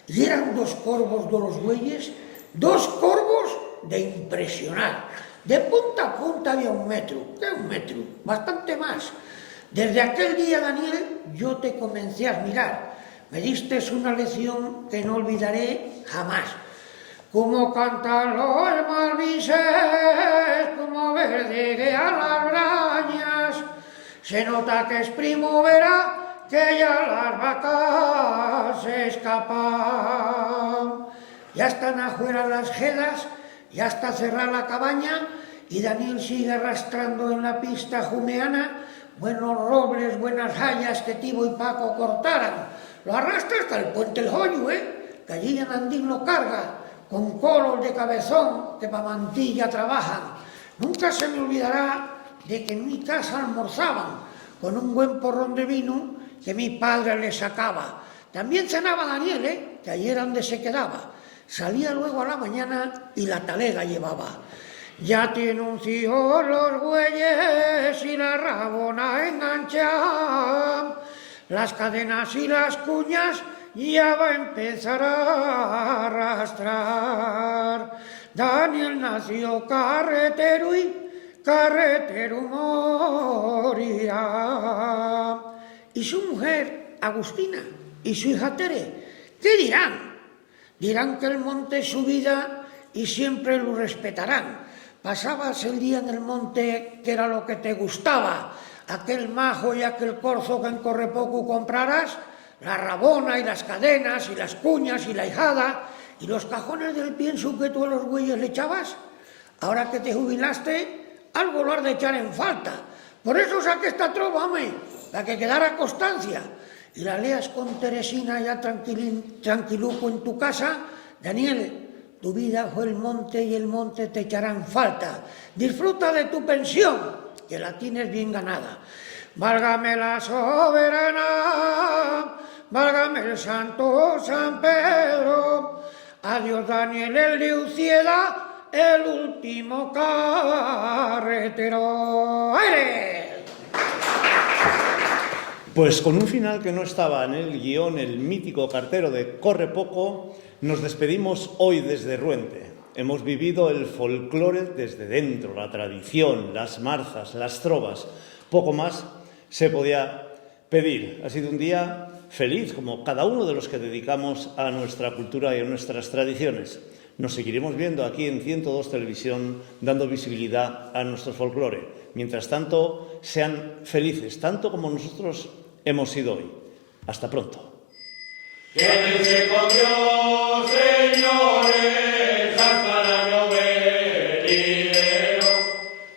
Y eran 2 corvos de los güeyes, 2 corvos de impresionar. De punta a punta había 1 metro. ¿Qué 1 metro? Bastante más. Desde aquel día, Daniel, yo te comencé a admirar. Me diste una lección que no olvidaré jamás. Como cantan los malvises, como verdeguean las brañas, se nota que es primavera, que ya las vacas se escapan. Ya están afuera las jedas, ya está cerrada la cabaña, y Daniel sigue arrastrando en la pista jumeana buenos robles, buenas hayas que Tibo y Paco cortaran. Lo arrastra hasta el puente El Joyo, que allí en Andín lo carga, con colos de cabezón que pa' mantilla trabajan. Nunca se me olvidará de que en mi casa almorzaban con un buen porrón de vino que mi padre le sacaba. También cenaba Daniel, que allí era donde se quedaba. Salía luego a la mañana y la talega llevaba. Ya tiene uncidos los bueyes y la rabona engancha, las cadenas y las cuñas ya va a empezar a arrastrar. Daniel nació carretero y carretero morirá. Y su mujer, Agustina, y su hija Tere, ¿qué dirán? Dirán que el monte es su vida y siempre lo respetarán. Pasabas el día en el monte, que era lo que te gustaba, aquel majo y aquel corzo que en Correpoco comprarás, la rabona y las cadenas y las cuñas y la hijada y los cajones del pienso que tú a los bueyes le echabas. Ahora que te jubilaste, algo lo has de echar en falta. Por eso saqué esta trova, hombre, para que quedara constancia. Y la leas con Teresina ya tranquiluco en tu casa. Daniel, tu vida fue el monte y el monte te echará en falta. Disfruta de tu pensión, que la tienes bien ganada. Válgame la soberana, válgame el santo San Pedro. Adiós, Daniel, el de Ucieda, el último carretero. ¡Aire! Pues con un final que no estaba en el guión, el mítico cartero de Correpoco, nos despedimos hoy desde Ruente. Hemos vivido el folclore desde dentro, la tradición, las marzas, las trovas. Poco más se podía pedir. Ha sido un día feliz, como cada uno de los que dedicamos a nuestra cultura y a nuestras tradiciones. Nos seguiremos viendo aquí en 102 Televisión, dando visibilidad a nuestro folclore. Mientras tanto, sean felices, tanto como nosotros hemos sido hoy. Hasta pronto. Quédense con Dios, señores, hasta el año venidero,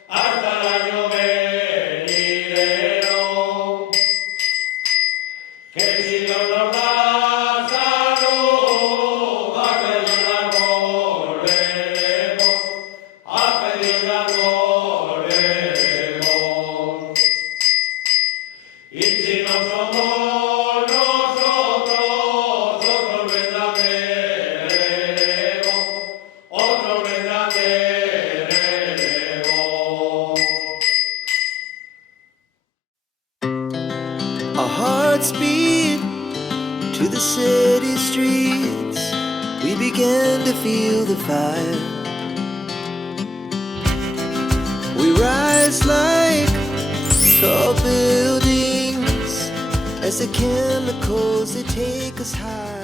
hasta el año venidero. Que si Dios nos da salud, a pedirla volveremos, a pedirla volveremos. Y si no somos Speed to the city streets, we began to feel the fire. We rise like tall buildings as the chemicals they take us high.